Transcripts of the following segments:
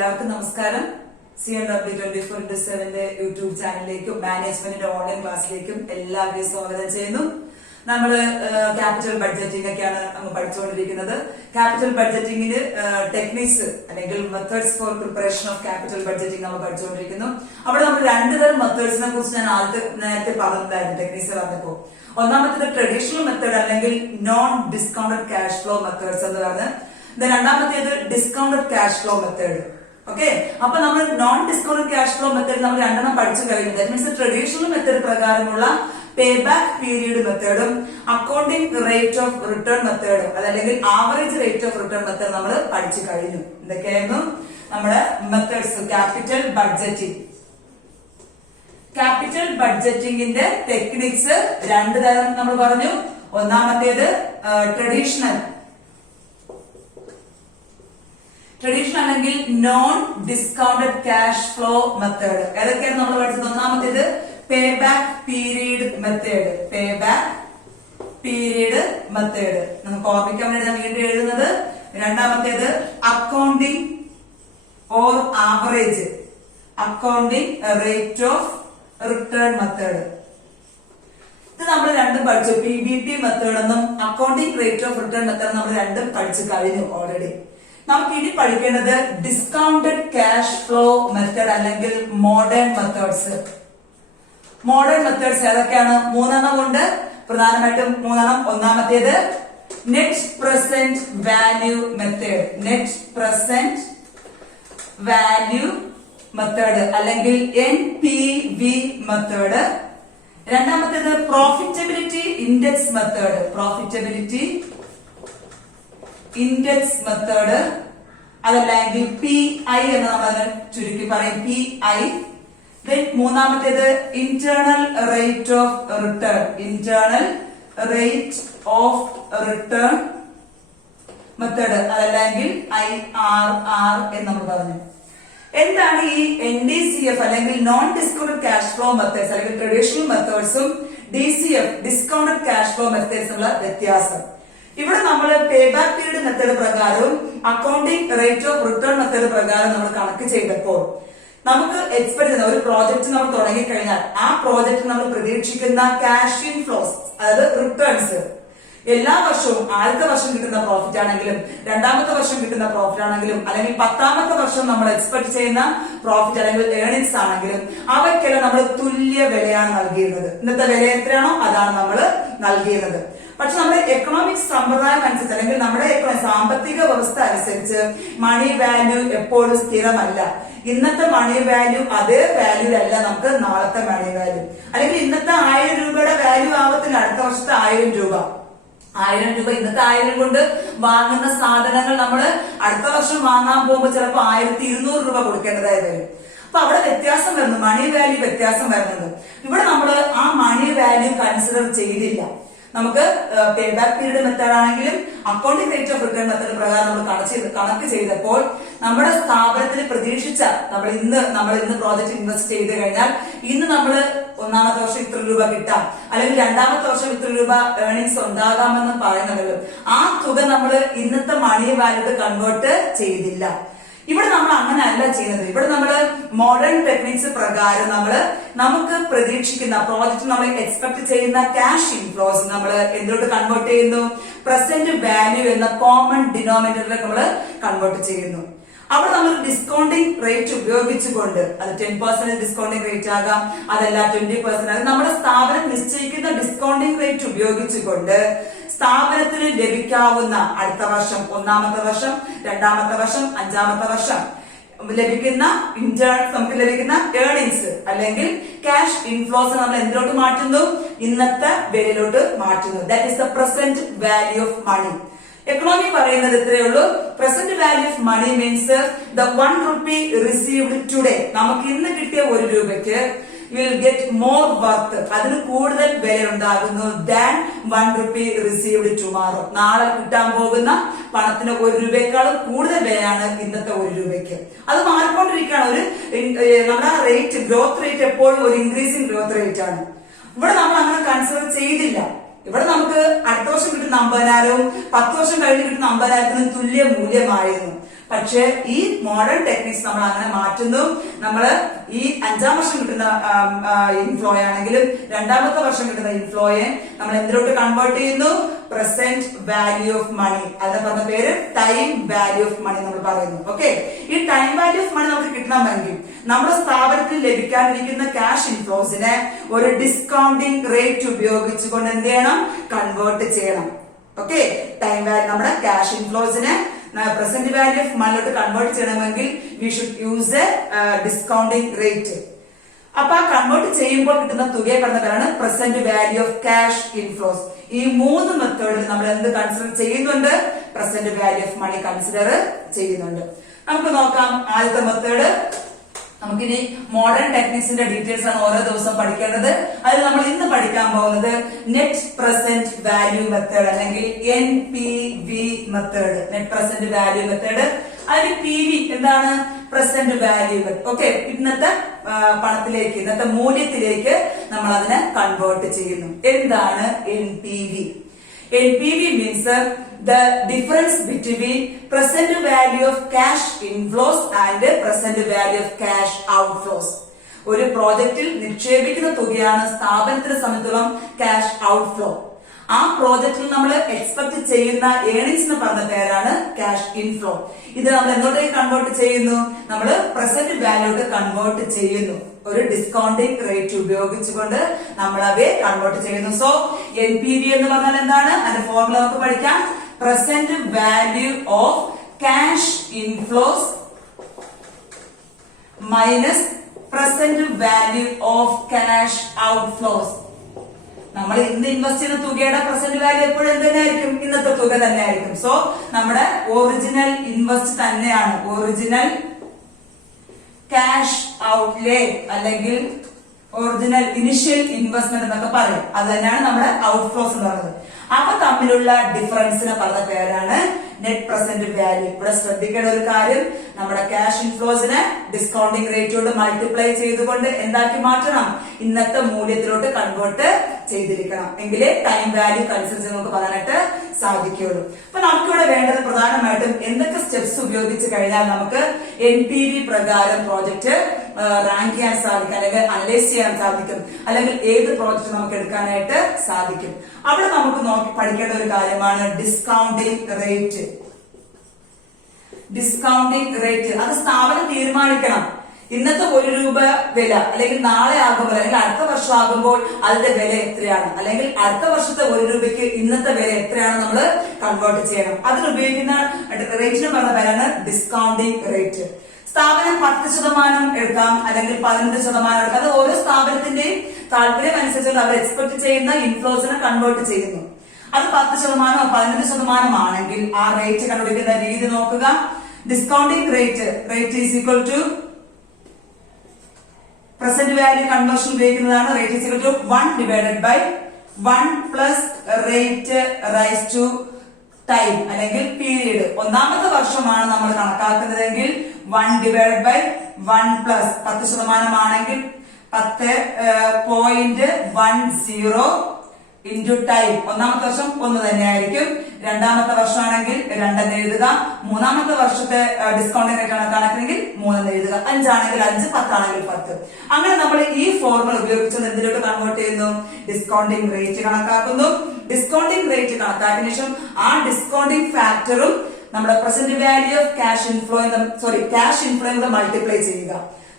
എല്ലാവർക്കും നമസ്കാരം. CNW24/7 YouTube ചാനലിലേക്കും മാനേജ്മെന്റിന്റെ ഓൺലൈൻ ക്ലാസ്സിലേക്കും എല്ലാവരെയും സ്വാഗതം ചെയ്യുന്നു. നമ്മൾ ക്യാപിറ്റൽ ബഡ്ജറ്റിംഗ് ഒക്കെയാണ് നമ്മൾ പഠിച്ചുകൊണ്ടിരിക്കുന്നത്. ക്യാപിറ്റൽ ബഡ്ജറ്റിംഗിന് ടെക്നിക്സ് അല്ലെങ്കിൽ methods four preparation of capital budgeting നമ്മൾ പഠിച്ചുകൊണ്ടിരിക്കുന്നു. അവിടെ നമ്മൾ രണ്ടു തരം മെത്തേഡ്സിനെ കുറിച്ച് ഞാൻ നേരത്തെ പറഞ്ഞിട്ടുണ്ടായിരുന്നു ടെക്നിക്സ് പറഞ്ഞപ്പോ. ഒന്നാമത്തേത് ട്രഡീഷണൽ മെത്തേഡ് അല്ലെങ്കിൽ non discounted cash flow methods എന്ന് പറഞ്ഞ്, രണ്ടാമത്തേത് discounted cash flow method. Okay, അപ്പൊ നമ്മൾ non discounted cash flow method നമ്മൾ രണ്ടെണ്ണം പഠിച്ചു കഴിഞ്ഞു. ദാറ്റ് മീൻസ് ട്രഡീഷണൽ മെത്തേഡ് പ്രകാരമുള്ള പേ ബാക്ക് പീരീഡ് മെത്തേഡും അക്കൗണ്ടിംഗ് റേറ്റ് ഓഫ് റിട്ടേൺ മെത്തേഡും അതല്ലെങ്കിൽ average rate of return method നമ്മൾ പഠിച്ചു കഴിഞ്ഞു. ഇതൊക്കെയായിരുന്നു നമ്മുടെ മെത്തേഡ്സ്. Capital budgeting. ക്യാപിറ്റൽ ബഡ്ജറ്റിംഗിന്റെ ടെക്നിക്സ് രണ്ടു തരം നമ്മൾ പറഞ്ഞു. ഒന്നാമത്തേത് ട്രഡീഷണൽ അല്ലെങ്കിൽ non discounted cash flow method. ഏതൊക്കെയാണ് നമ്മൾ പഠിച്ചത്? ഒന്നാമത്തേത് പേ ബാക്ക് പീരീഡ് മെത്തേഡ്. പേ ബാക്ക് പീരീഡ് മെത്തേഡ് നമുക്ക് ഓർമ്മിക്കാൻ വേണ്ടി ഞാൻ വീണ്ടും എഴുതുന്നത്. രണ്ടാമത്തേത് accounting or average accounting rate of return method. ഇത് നമ്മൾ രണ്ടും പഠിച്ചു. PBT മെത്തേഡ് എന്നും accounting rate of return method നമ്മൾ രണ്ടും പഠിച്ചു കഴിഞ്ഞു ഓൾറെഡി. നമുക്ക് ഇനി പഠിക്കേണ്ടത് ഡിസ്കൗണ്ടഡ് ക്യാഷ് ഫ്ലോ മെത്തേഡ് അല്ലെങ്കിൽ മോഡേൺ മെത്തേഡ്സ്. മോഡേൺ മെത്തേഡ്സ് ഏതൊക്കെയാണ്? മൂന്നെണ്ണം ഉണ്ട്, പ്രധാനമായിട്ടും മൂന്നെണ്ണം. ഒന്നാമത്തേത് net present value method. Net present value method അല്ലെങ്കിൽ NPV മെത്തേഡ്. രണ്ടാമത്തേത് profitability index method. Profitability index method, അതല്ലെങ്കിൽ PI എന്ന് നമ്മൾ അതിനെ ചുരുക്കി പറയും, PI. മൂന്നാമത്തേത് internal rate of return. Internal rate of return method, അതല്ലെങ്കിൽ IRR എന്ന് നമ്മൾ പറഞ്ഞു. എന്താണ് ഈ NDCF അല്ലെങ്കിൽ non discounted cash flow methods അല്ലെങ്കിൽ ട്രഡീഷണൽ മെത്തേഡ്സും DCF ഡിസ്കൗണ്ടഡ് ക്യാഷ് ഫ്ലോ മെത്തേഡ്സുള്ള വ്യത്യാസം? ഇവിടെ നമ്മൾ പേ ബാക്ക് പീരീഡ് മെത്തേഡ് പ്രകാരവും accounting rate of return method പ്രകാരം നമ്മൾ കണക്ക് ചെയ്തപ്പോൾ നമുക്ക് എക്സ്പെക്ട് ചെയ്യുന്ന ഒരു പ്രോജക്റ്റ് നമ്മൾ തുടങ്ങിക്കഴിഞ്ഞാൽ ആ പ്രോജക്റ്റ് നമ്മൾ പ്രതീക്ഷിക്കുന്ന ക്യാഷ് ഇൻഫ്ലോസ് അതായത് റിട്ടേൺസ് എല്ലാ വർഷവും ആദ്യത്തെ വർഷം കിട്ടുന്ന പ്രോഫിറ്റ് ആണെങ്കിലും രണ്ടാമത്തെ വർഷം കിട്ടുന്ന പ്രോഫിറ്റ് ആണെങ്കിലും അല്ലെങ്കിൽ 10ാമത്തെ വർഷം നമ്മൾ എക്സ്പെക്ട് ചെയ്യുന്ന പ്രോഫിറ്റ് അല്ലെങ്കിൽ ഏർണിങ്സ് ആണെങ്കിലും അവയ്ക്കെല്ലാം നമ്മൾ തുല്യ വിലയാണ് നൽകിയിരുന്നത്. ഇന്നത്തെ വില എത്രയാണോ അതാണ് നമ്മൾ നൽകിയിരുന്നത്. പക്ഷെ നമ്മുടെ എക്കണോമിക്സ് സമ്പ്രദായം അനുസരിച്ച് അല്ലെങ്കിൽ നമ്മുടെ സാമ്പത്തിക വ്യവസ്ഥ അനുസരിച്ച് മണി വാല്യൂ എപ്പോഴും സ്ഥിരമല്ല. ഇന്നത്തെ മണി വാല്യൂ അതേ വാല്യൂ അല്ല നമുക്ക് നാളത്തെ മണി വാല്യൂ. അല്ലെങ്കിൽ ഇന്നത്തെ 1000 രൂപയുടെ വാല്യൂ ആവത്തില്ല അടുത്ത വർഷത്തെ 1000 രൂപ. 1000 രൂപ ഇന്നത്തെ 1000 കൊണ്ട് വാങ്ങുന്ന സാധനങ്ങൾ നമ്മൾ അടുത്ത വർഷം വാങ്ങാൻ പോകുമ്പോൾ ചിലപ്പോൾ 1200 രൂപ കൊടുക്കേണ്ടതായി വരും. അപ്പൊ അവിടെ വ്യത്യാസം വരുന്നു, മണി വാല്യൂ വ്യത്യാസം വരുന്നുണ്ട്. ഇവിടെ നമ്മൾ ആ മണി വാല്യൂ കൺസിഡർ ചെയ്തില്ല. നമുക്ക് പേ ബാക്ക് പീരീഡ് മെത്തേഡ് ആണെങ്കിലും accounting rate of return method പ്രകാരം നമ്മൾ കണക്ക് ചെയ്തപ്പോൾ നമ്മുടെ സ്ഥാപനത്തിൽ പ്രതീക്ഷിച്ച നമ്മൾ ഇന്ന് പ്രോജക്റ്റ് ഇൻവെസ്റ്റ് ചെയ്ത് കഴിഞ്ഞാൽ ഇന്ന് നമ്മൾ ഒന്നാമത്തെ വർഷം ഇത്ര രൂപ കിട്ടാം അല്ലെങ്കിൽ രണ്ടാമത്തെ വർഷം ഇത്ര രൂപ ഏർണിങ്സ് ഉണ്ടാകാമെന്ന് പറയുന്നുണ്ടല്ലോ, ആ തുക നമ്മൾ ഇന്നത്തെ മണി വാല്യൂ കൺവേർട്ട് ചെയ്തില്ല. ഇവിടെ നമ്മൾ അങ്ങനെ അല്ല ചെയ്യുന്നത്. ഇവിടെ നമ്മൾ മോഡേൺ ടെക്നിക്സ് പ്രകാരം നമുക്ക് പ്രതീക്ഷിക്കുന്ന പ്രോജക്റ്റ് നമ്മൾ എക്സ്പെക്ട് ചെയ്യുന്ന ക്യാഷ് ഇൻഫ്ലോസ് നമ്മൾ എന്തിലോട്ട് കൺവേർട്ട് ചെയ്യുന്നു? പ്രസന്റ് വാല്യൂ എന്ന കോമൺ ഡിനോമിനേറ്ററിലേക്ക് നമ്മൾ കൺവേർട്ട് ചെയ്യുന്നു. അവിടെ നമ്മൾ ഡിസ്കൗണ്ടിംഗ് റേറ്റ് ഉപയോഗിച്ചുകൊണ്ട്, അത് 10% ഡിസ്കൗണ്ടിംഗ് റേറ്റ് ആകാം, അതല്ല 20% ആകാം, നമ്മുടെ സ്ഥാപനം നിശ്ചയിക്കുന്ന ഡിസ്കൗണ്ടിംഗ് റേറ്റ് ഉപയോഗിച്ചുകൊണ്ട് സ്ഥാപനത്തിന് ലഭിക്കാവുന്ന അടുത്ത വർഷം, ഒന്നാമത്തെ വർഷം, രണ്ടാമത്തെ വർഷം, 5ാമത്തെ വർഷം നമുക്ക് ലഭിക്കുന്ന ഏർണിങ്സ് അല്ലെങ്കിൽ ക്യാഷ് ഇൻഫ്ലോസ് നമ്മൾ എന്തിലോട്ട് മാറ്റുന്നു? ഇന്നത്തെ വിലയിലോട്ട് മാറ്റുന്നു. That is the present value of money. Economy പറയുന്നത് ഇത്രയേ ഉള്ളൂ. Present value of money means the 1 rupee received today. നമുക്ക് ഇന്ന് കിട്ടിയ 1 രൂപയ്ക്ക് will get more worth, അതിന് കൂടുതൽ വില ഉണ്ടാകുന്നു than 1 rupee received tomorrow. നാളെ കിട്ടാൻ പോകുന്ന പണത്തിന് 1 രൂപയേക്കാളും കൂടുതൽ വിലയാണ് ഇന്നത്തെ 1 രൂപയ്ക്ക്. അത് മാറിക്കൊണ്ടിരിക്കുകയാണ്. നമ്മുടെ റേറ്റ്, ഗ്രോത്ത് റേറ്റ് എപ്പോഴും ഒരു ഇൻക്രീസിംഗ് ഗ്രോത്ത് റേറ്റ് ആണ്. ഇവിടെ നമ്മൾ അങ്ങനെ കൺസിഡർ ചെയ്തില്ല. ഇവിടെ നമുക്ക് അടുത്ത വർഷം കിട്ടുന്ന 50,000 10 വർഷം കഴിഞ്ഞ് കിട്ടുന്ന 50,000 തുല്യ മൂല്യമായിരുന്നു. പക്ഷെ ഈ മോഡേൺ ടെക്നിക്സ് നമ്മൾ അങ്ങനെ മാറ്റുന്നു. നമ്മൾ ഈ 5ാം വർഷം കിട്ടുന്ന ഇൻഫ്ലോ ആണെങ്കിലും 2ാമത്തെ വർഷം കിട്ടുന്ന ഇൻഫ്ലോയെ നമ്മൾ എന്തിലോട്ട് കൺവേർട്ട് ചെയ്യുന്നു? Present value of money. അതിനെ പറഞ്ഞ പേര് ടൈം വാല്യൂ ഓഫ് മണി നമ്മൾ പറയുന്നു. ഓക്കെ, ഈ ടൈം വാല്യൂ ഓഫ് മണി നമുക്ക് കിട്ടണമെങ്കിൽ നമ്മുടെ സ്ഥാപനത്തിൽ ലഭിക്കാനിരിക്കുന്ന ക്യാഷ് ഇൻഫ്ലോസിനെ ഒരു ഡിസ്കൗണ്ടിങ് റേറ്റ് ഉപയോഗിച്ചുകൊണ്ട് എന്ത് ചെയ്യണം? കൺവേർട്ട് ചെയ്യണം. ഓക്കെ, ടൈം വാല്യൂ നമ്മുടെ ക്യാഷ് ഇൻഫ്ലോസിനെ പ്രസന്റ് വാല്യൂ ഓഫ് മണിലോട്ട് കൺവേർട്ട് ചെയ്യണമെങ്കിൽ we should use a discounting rate. അപ്പൊ ആ കൺവേർട്ട് ചെയ്യുമ്പോൾ കിട്ടുന്ന തുകയെ പറഞ്ഞതാണ് present value of cash inflows. ഈ 3 മെത്തേഡിൽ നമ്മൾ എന്ത് കൺസിഡർ ചെയ്യുന്നുണ്ട്? Present value of money consider ചെയ്യുന്നുണ്ട്. നമുക്ക് നോക്കാം ആദ്യത്തെ മെത്തേഡ്. നമുക്കിനി മോഡേൺ ടെക്നിക്സിന്റെ ഡീറ്റെയിൽസ് ആണ് ഓരോ ദിവസം പഠിക്കേണ്ടത്. അതിൽ നമ്മൾ ഇന്ന് പഠിക്കാൻ പോകുന്നത് നെറ്റ് പ്രസന്റ് വാല്യൂ മെത്തേഡ് അല്ലെങ്കിൽ NPV method. Net present value method. അതിൽ PV എന്താണ്? Present value. ഓക്കെ, ഇന്നത്തെ പണത്തിലേക്ക്, ഇന്നത്തെ മൂല്യത്തിലേക്ക് നമ്മൾ അതിനെ കൺവേർട്ട് ചെയ്യുന്നു. എന്താണ് NPV? NPV means the difference between present value of cash inflows and present value of cash outflows. ഒരു പ്രോജക്റ്റിൽ നിക്ഷേപിക്കുന്ന തുകയാണ് സ്ഥാപനത്തിനെ സംബന്ധിച്ചിടത്തോളം ക്യാഷ് ഔട്ട്ഫ്ലോ. ആ പ്രോജക്റ്റിൽ നമ്മൾ എക്സ്പെക്ട് ചെയ്യുന്ന ഏർണിംഗ്സിന് പറഞ്ഞ പേരാണ് ക്യാഷ് ഇൻഫ്ലോ. ഇത് നമ്മൾ എന്നോട്ടേക്ക് കൺവേർട്ട് ചെയ്യുന്നു? നമ്മൾ പ്രസന്റ് വാല്യൂട്ട് കൺവേർട്ട് ചെയ്യുന്നു. ഒരു ഡിസ്കൗണ്ടിങ് റേറ്റ് ഉപയോഗിച്ചുകൊണ്ട് നമ്മൾ അവയെ കൺവേർട്ട് ചെയ്യുന്നു. സോ NPV എന്ന് പറഞ്ഞാൽ എന്താണ്? അതിന്റെ ഫോർമുല നമുക്ക് പഠിക്കാം. Present value of cash inflows minus present value of cash outflows. നമ്മൾ ഇന്ന് ഇൻവെസ്റ്റ് ചെയ്യുന്ന തുകയുടെ പ്രസന്റ് വാല്യൂ എപ്പോഴും എന്ത് തന്നെയായിരിക്കും? ഇന്നത്തെ തുക തന്നെ ആയിരിക്കും. സോ നമ്മുടെ ഒറിജിനൽ ഇൻവെസ്റ്റ് തന്നെയാണ് ഒറിജിനൽ ക്യാഷ് ഔട്ട്ലേ അല്ലെങ്കിൽ ഒറിജിനൽ ഇനിഷ്യൽ ഇൻവെസ്റ്റ്മെന്റ് എന്നൊക്കെ പറയും. അത് തന്നെയാണ് നമ്മുടെ ഔട്ട്ഫ്ലോസ് എന്ന് പറയുന്നത്. അവ തമ്മിലുള്ള ഡിഫറൻസിനെ പറഞ്ഞ പേരാണ് നെറ്റ് പ്രസന്റ് വാല്യൂ. ഇവിടെ ശ്രദ്ധിക്കേണ്ട ഒരു കാര്യം, നമ്മുടെ ക്യാഷ് ഇൻഫ്ലോസിനെ ഡിസ്കൗണ്ടിങ് റേറ്റ് കൊണ്ട് മൾട്ടിപ്ലൈ ചെയ്തുകൊണ്ട് എന്താക്കി മാറ്റണം? ഇന്നത്തെ മൂല്യത്തിലോട്ട് കൺവേർട്ട് ചെയ്തിരിക്കണം. എങ്കിലേ ടൈം വാല്യൂ കൺസിഡർ ചെയ്ത് നമുക്ക് പറയാനായിട്ട് സാധിക്കുകയുള്ളൂ. അപ്പൊ നമുക്കിവിടെ വേണ്ടത് പ്രധാനമായിട്ടും എന്തൊക്കെ സ്റ്റെപ്സ് ഉപയോഗിച്ച് കഴിഞ്ഞാൽ നമുക്ക് NPV പ്രകാരം പ്രോജക്റ്റ് റാങ്ക് ചെയ്യാൻ സാധിക്കും, അല്ലെങ്കിൽ അനലൈസ് ചെയ്യാൻ സാധിക്കും, അല്ലെങ്കിൽ ഏത് പ്രോജക്റ്റ് നമുക്ക് എടുക്കാനായിട്ട് സാധിക്കും. അവിടെ നമുക്ക് പഠിക്കേണ്ട ഒരു കാര്യമാണ് ഡിസ്കൗണ്ടിങ് റേറ്റ്. ഡിസ്കൗണ്ടിങ് റേറ്റ് അത് സ്ഥാപനം തീരുമാനിക്കണം. ഇന്നത്തെ 1 രൂപ വില അല്ലെങ്കിൽ നാളെ ആകുമ്പോൾ അല്ലെങ്കിൽ അടുത്ത വർഷം ആകുമ്പോൾ അതിന്റെ വില എത്രയാണ്, അല്ലെങ്കിൽ അടുത്ത വർഷത്തെ 1 രൂപയ്ക്ക് ഇന്നത്തെ വില എത്രയാണ് നമ്മൾ കൺവേർട്ട് ചെയ്യണം. അതിനുപയോഗിക്കുന്ന റേറ്റിന് പറഞ്ഞ പേരാണ് ഡിസ്കൗണ്ടിങ് റേറ്റ്. സ്ഥാപനം 10% എടുക്കാം, അല്ലെങ്കിൽ 15% എടുക്കാം. അത് ഓരോ സ്ഥാപനത്തിന്റെയും താല്പര്യം അനുസരിച്ചുകൊണ്ട് അവർ എക്സ്പെക്ട് ചെയ്യുന്ന ഇൻഫ്ലോസിനെ കൺവേർട്ട് ചെയ്യുന്നു. അത് 10%, 15% ആണെങ്കിൽ ആ റേറ്റ് കണ്ടുപിടിക്കുന്ന രീതി നോക്കുക. Discounting rate is equal to present value conversion ഉപയോഗിക്കുന്നതാണ്. Rate is equal to 1 divided by 1 plus rate raise to time അല്ലെങ്കിൽ പീരീഡ്. 1ാമത്തെ വർഷമാണ് നമ്മൾ കണക്കാക്കുന്നതെങ്കിൽ 1 ഡിവൈഡഡ് ബൈ 1 പ്ലസ് 10% ആണെങ്കിൽ 10.10 ഇൻറ്റു ടൈം. 1ാമത്തെ വർഷം 1 തന്നെയായിരിക്കും. 2ാമത്തെ വർഷമാണെങ്കിൽ 2 എന്ന് എഴുതുക. 3ാമത്തെ വർഷത്തെ ഡിസ്കൗണ്ടിംഗ് റേറ്റ് കണക്കാണെങ്കിൽ 3 എന്ന് എഴുതുക. 5 ആണെങ്കിൽ 5, 10 ആണെങ്കിൽ 10. അങ്ങനെ നമ്മൾ ഈ ഫോർമുല ഉപയോഗിച്ച് എന്തിലോട്ട് കൺവേർട്ട് ചെയ്യുന്നു? ഡിസ്കൗണ്ടിംഗ് റേറ്റ് കണക്കാക്കുന്നു. ഡിസ്കൗണ്ടിംഗ് റേറ്റ് കണക്കാക്കിയ ശേഷം ആ ഡിസ്കൗണ്ടിംഗ് ഫാക്ടറും നമ്മുടെ പ്രസന്റ് വാല്യൂ ഓഫ് ക്യാഷ് ഇൻഫ്ലോയും കൂടെ മൾട്ടിപ്ലൈ ചെയ്യുക.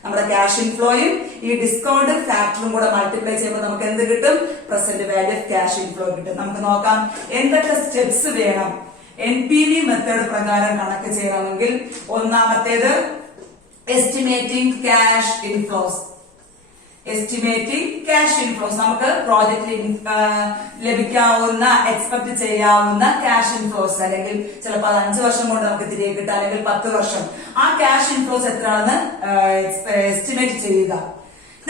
നമ്മുടെ ക്യാഷ് ഇൻഫ്ലോയും ഈ ഡിസ്കൗണ്ട് ഫാക്ടറും കൂടെ മൾട്ടിപ്ലൈ ചെയ്യുമ്പോൾ നമുക്ക് എന്ത് കിട്ടും? Present value of cash inflow കിട്ടും. നമുക്ക് നോക്കാം എന്തൊക്കെ സ്റ്റെപ്സ് വേണം NPV മെത്തേഡ് പ്രകാരം കണക്ക് ചെയ്യണമെങ്കിൽ. ഒന്നാമത്തേത് estimating cash inflows. Estimating cash inflows നമുക്ക് പ്രോജക്റ്റിൽ ലഭിക്കാവുന്ന എക്സ്പെക്ട് ചെയ്യാവുന്ന ക്യാഷ് ഇൻഫ്ലോസ്, അല്ലെങ്കിൽ ചിലപ്പോൾ 5 വർഷം കൊണ്ട് നമുക്ക് തിരികെ കിട്ടാം, അല്ലെങ്കിൽ 10 വർഷം. ആ ക്യാഷ് ഇൻഫ്ലോസ് എത്രയാണെന്ന് എസ്റ്റിമേറ്റ് ചെയ്യുക.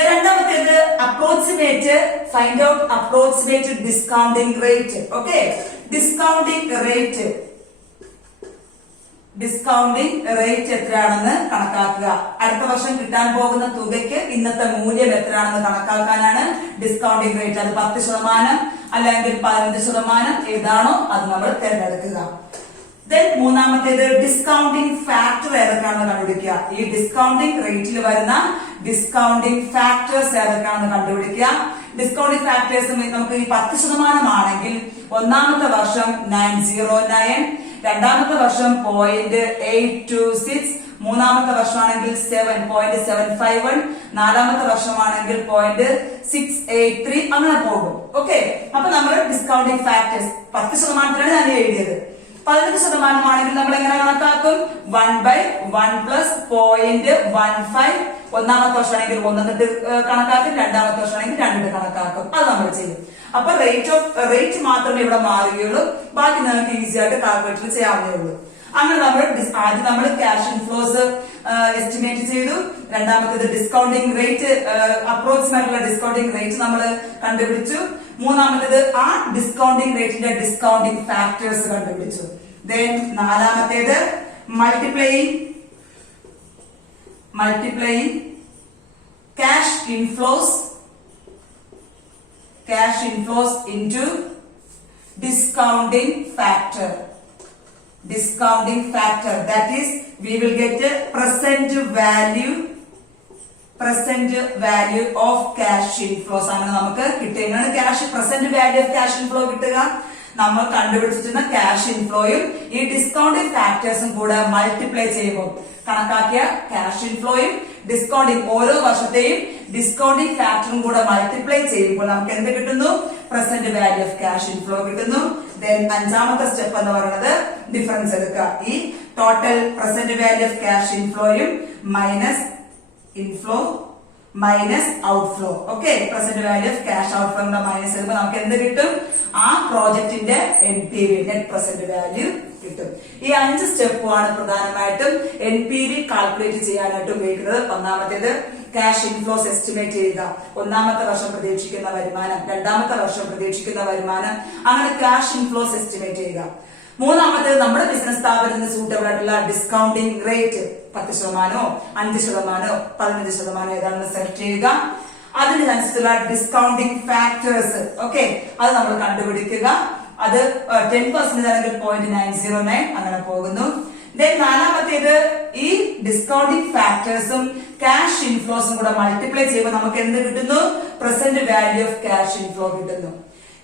രണ്ടാമത്തേത് approximate, find out approximate discounting rate. Okay, discounting rate എത്രയാണെന്ന് കണക്കാക്കുക. അടുത്ത വർഷം കിട്ടാൻ പോകുന്ന തുകയ്ക്ക് ഇന്നത്തെ മൂല്യം എത്രയാണെന്ന് കണക്കാക്കാനാണ് ഡിസ്കൗണ്ടിംഗ് റേറ്റ്. അത് 10% അല്ലെങ്കിൽ 15% ഏതാണോ അത് നമ്മൾ തിരഞ്ഞെടുക്കുക. ദെൻ മൂന്നാമത്തേത് ഡിസ്കൗണ്ടിങ് ഫാക്ടർ ഏതൊക്കെയാണെന്ന് കണ്ടുപിടിക്കുക. ഈ ഡിസ്കൗണ്ടിങ് റേറ്റിൽ വരുന്ന ഡിസ്കൗണ്ടിങ് ഫാക്ടേഴ്സ് ഏതൊക്കെയാണെന്ന് കണ്ടുപിടിക്കുക. ഡിസ്കൗണ്ടിങ് ഫാക്ടേഴ്സ് നമുക്ക് ഈ 10% ആണെങ്കിൽ ഒന്നാമത്തെ വർഷം 909, രണ്ടാമത്തെ വർഷം 0.826, മൂന്നാമത്തെ വർഷമാണെങ്കിൽ 7.751, നാലാമത്തെ വർഷമാണെങ്കിൽ 0.683, അങ്ങനെ പോകും. ഓക്കെ, അപ്പൊ നമ്മൾ ഡിസ്കൗണ്ടിങ് ഫാക്ടേഴ്സ് 10%-ലാണ് ഞാൻ എഴുതിയത്. 15% ആണെങ്കിൽ നമ്മൾ എങ്ങനെ കണക്കാക്കും? 1/1 പ്ലസ് 0.15. ഒന്നാമത്തെ വർഷമാണെങ്കിൽ 1 കണക്കാക്കും, രണ്ടാമത്തെ വർഷമാണെങ്കിൽ 2 കണക്കാക്കും. അത് നമ്മൾ ചെയ്യും. അപ്പൊ റേറ്റ് മാത്രമേ ഇവിടെ മാറുകയുള്ളൂ, ബാക്കി നിങ്ങൾക്ക് ഈസി ആയിട്ട് കാൽക്കുലേറ്റർ ചെയ്യാവുന്നേ ഉള്ളൂ. അങ്ങനെ നമ്മൾ ആദ്യം നമ്മൾ ക്യാഷ് ഇൻഫ്ലോസ് എസ്റ്റിമേറ്റ് ചെയ്തു. രണ്ടാമത്തേത് ഡിസ്കൗണ്ടിങ് റേറ്റ്, അപ്രോക്സിമേറ്റ് ഉള്ള ഡിസ്കൗണ്ടിങ് റേറ്റ് നമ്മൾ കണ്ടുപിടിച്ചു. മൂന്നാമത്തേത് ആ ഡിസ്കൗണ്ടിങ് റേറ്റിന്റെ ഡിസ്കൗണ്ടിങ് ഫാക്ടേഴ്സ് കണ്ടുപിടിച്ചു. ദെൻ നാലാമത്തേത് multiplying cash inflows into discounting factor. That is, we will get a present value of cash inflows ആണ് നമുക്ക് കിട്ടുന്നത്. Cash present value of cash inflow കിട്ടുക. നമ്മൾ കണ്ടുപിടിച്ചിട്ടുള്ള ക്യാഷ് ഇൻഫ്ലോയും ഈ ഡിസ്കൗണ്ടിങ് ഫാക്ടേഴ്സും കൂടെ മൾട്ടിപ്ലൈ ചെയ്യുമ്പോൾ കണക്കാക്കിയ ക്യാഷ് ഇൻഫ്ലോയും ഡിസ്കൗണ്ടിങ് ഓരോ വർഷത്തെയും ഡിസ്കൗണ്ടിങ് ഫാക്ടറും കൂടെ മൾട്ടിപ്ലൈ ചെയ്യുമ്പോൾ നമുക്ക് എന്ത് കിട്ടുന്നു? Present value of cash inflow കിട്ടുന്നു. ദെൻ അഞ്ചാമത്തെ സ്റ്റെപ്പ് എന്ന് പറയുന്നത് ഡിഫറൻസ് എടുക്കുക. ഈ total present value of cash ഇൻഫ്ലോയും minus inflow minus outflow. Okay, present value of cash outflow minus ചെയ്യുമ്പോൾ നമുക്ക് എന്ത് കിട്ടും? ആ പ്രോജക്റ്റിന്റെ NPV, നെറ്റ് പ്രസന്റ് വാല്യൂ കിട്ടും. ഈ 5 സ്റ്റെപ്പുമാണ് പ്രധാനമായിട്ടും NPV കാൽക്കുലേറ്റ് ചെയ്യാനായിട്ട് ഉപയോഗിക്കുന്നത്. ഒന്നാമത്തേത് ക്യാഷ് ഇൻഫ്ലോസ് എസ്റ്റിമേറ്റ് ചെയ്യുക, ഒന്നാമത്തെ വർഷം പ്രതീക്ഷിക്കുന്ന വരുമാനം, രണ്ടാമത്തെ വർഷം പ്രതീക്ഷിക്കുന്ന വരുമാനം, അങ്ങനെ ക്യാഷ് ഇൻഫ്ലോസ് എസ്റ്റിമേറ്റ് ചെയ്യുക. മൂന്നാമത്തേത് നമ്മുടെ ബിസിനസ് സ്ഥാപനത്തിന് സൂട്ടബിൾ ആയിട്ടുള്ള ഡിസ്കൗണ്ടിങ് റേറ്റ് 10%, 5%, 15% ഏതാണെന്ന് സെലക്ട് ചെയ്യുക. അതിനനുസരിച്ചുള്ള ഡിസ്കൗണ്ടിങ് ഫാക്ടേഴ്സ്, ഓക്കെ, അത് നമ്മൾ കണ്ടുപിടിക്കുക. അത് 10% ആണെങ്കിൽ 0.909 അങ്ങനെ പോകുന്നു. ദെൻ നാലാമത്തേത് ഈ ഡിസ്കൗണ്ടിങ് ഫാക്ടേഴ്സും ക്യാഷ് ഇൻഫ്ലോസും കൂടെ മൾട്ടിപ്ലൈ ചെയ്യുമ്പോൾ നമുക്ക് എന്ത് കിട്ടുന്നു? Present value of cash inflow കിട്ടുന്നു.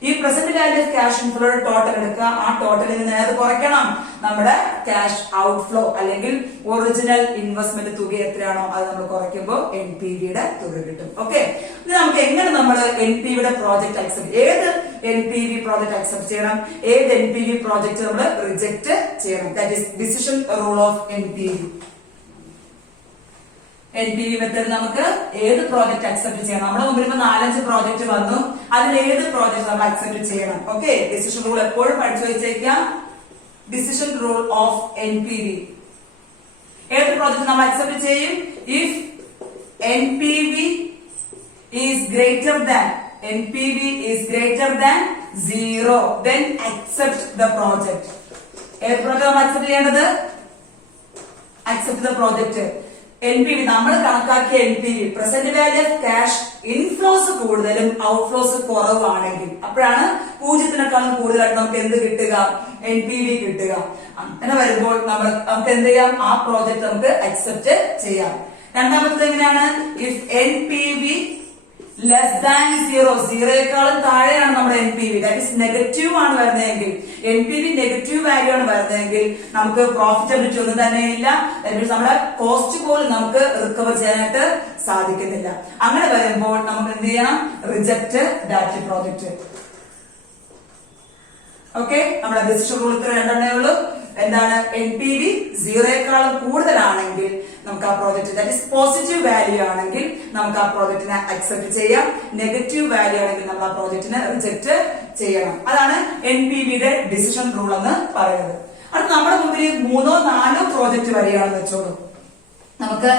ഈ പ്രസന്റ് വാല്യൂ ഓഫ് ക്യാഷ് ഇൻഫ്ലോയുടെ ടോട്ടൽ എടുക്കുക. ആ ടോട്ടലിൽ നിന്ന് ഏത് കുറയ്ക്കണം? നമ്മുടെ ക്യാഷ് ഔട്ട്ഫ്ലോ അല്ലെങ്കിൽ ഒറിജിനൽ ഇൻവെസ്റ്റ്മെന്റ് തുക എത്രയാണോ അത് നമ്മൾ കുറയ്ക്കുമ്പോൾ NPVയുടെ തുക കിട്ടും. ഓക്കെ, ഇത് നമുക്ക് എങ്ങനെ നമ്മൾ NPVയുടെ പ്രോജക്ട് അക്സെപ്റ്റ്, ഏത് NPV പ്രോജക്ട് അക്സെപ്റ്റ് ചെയ്യണം, ഏത് NPV പ്രോജക്ട് നമ്മൾ റിജക്ട് ചെയ്യണം. That is decision rule of NPV. NPV method നമുക്ക് ഏത് പ്രോജക്ട് അക്സെപ്റ്റ് ചെയ്യണം. നമ്മുടെ മുമ്പിൽ 4-5 പ്രോജക്ട് വന്നു, അതിൽ ഏത് പ്രോജക്ട് നമ്മൾ അക്സെപ്റ്റ് ചെയ്യണം. ഓക്കെ, ഡിസിഷൻ റൂൾ എപ്പോഴും പഠിച്ചു വെച്ചേക്കാം. Decision rule of NPV. ഏത് പ്രോജക്ട് നമ്മൾ അക്സെപ്റ്റ് ചെയ്യും? If NPV is greater than 0, then accept the project. ഏത് പ്രോജക്ട് നമ്മൾ അക്സെപ്റ്റ് ചെയ്യേണ്ടത്? Accept the project. NPV നമ്മൾ കണക്കാക്കിയ NPV present value of cash inflows കൂടുതലും ഔട്ട്ഫ്ലോസ് കുറവാണെങ്കിൽ, അപ്പോഴാണ് 0-നേക്കാളും കൂടുതലായിട്ട് നമുക്ക് എന്ത് കിട്ടുക? NPV കിട്ടുക. അങ്ങനെ വരുമ്പോൾ നമുക്ക് എന്ത് ചെയ്യാം? ആ പ്രോജക്ട് നമുക്ക് അക്സെപ്റ്റ് ചെയ്യാം. രണ്ടാമത്തത് എങ്ങനെയാണ്? ഇഫ് NPV ലെസ് ദാൻ 0, 0യേക്കാളും താഴെയാണ് നമ്മുടെ NPV, ദാറ്റ് ഇസ് നെഗറ്റീവ് ആണ് വരുന്നതെങ്കിൽ, NPV നെഗറ്റീവ് വാല്യൂ ആണ് വരുന്നതെങ്കിൽ നമുക്ക് പ്രോഫിറ്റബിലിറ്റി ഒന്നും തന്നെ ഇല്ല. നമ്മുടെ കോസ്റ്റ് പോലും നമുക്ക് റിക്കവർ ചെയ്യാനായിട്ട് സാധിക്കുന്നില്ല. അങ്ങനെ വരുമ്പോൾ നമുക്ക് എന്ത് ചെയ്യണം? Reject that project. ഓക്കെ, നമ്മുടെ ഡിസിഷൻ റൂൾ ഇത്ര രണ്ടെണ്ണേ ഉള്ളൂ. എന്താണ്? NPV 0യേക്കാളും കൂടുതലാണെങ്കിൽ നമുക്ക് ആ project, that is positive value ആണെങ്കിൽ നമുക്ക് ആ പ്രോജക്റ്റിനെ അക്സെപ്റ്റ് ചെയ്യാം. നെഗറ്റീവ് വാല്യൂ ആണെങ്കിൽ നമ്മൾ ആ പ്രോജക്റ്റിനെ റിജക്ട് ചെയ്യണം. അതാണ് NPVയുടെ ഡിസിഷൻ റൂൾ എന്ന് പറയുന്നത്. അടുത്ത നമ്മുടെ മുമ്പിൽ 3-4 പ്രോജക്റ്റ് വരികയാണെന്ന് വെച്ചോളൂ. നമുക്ക്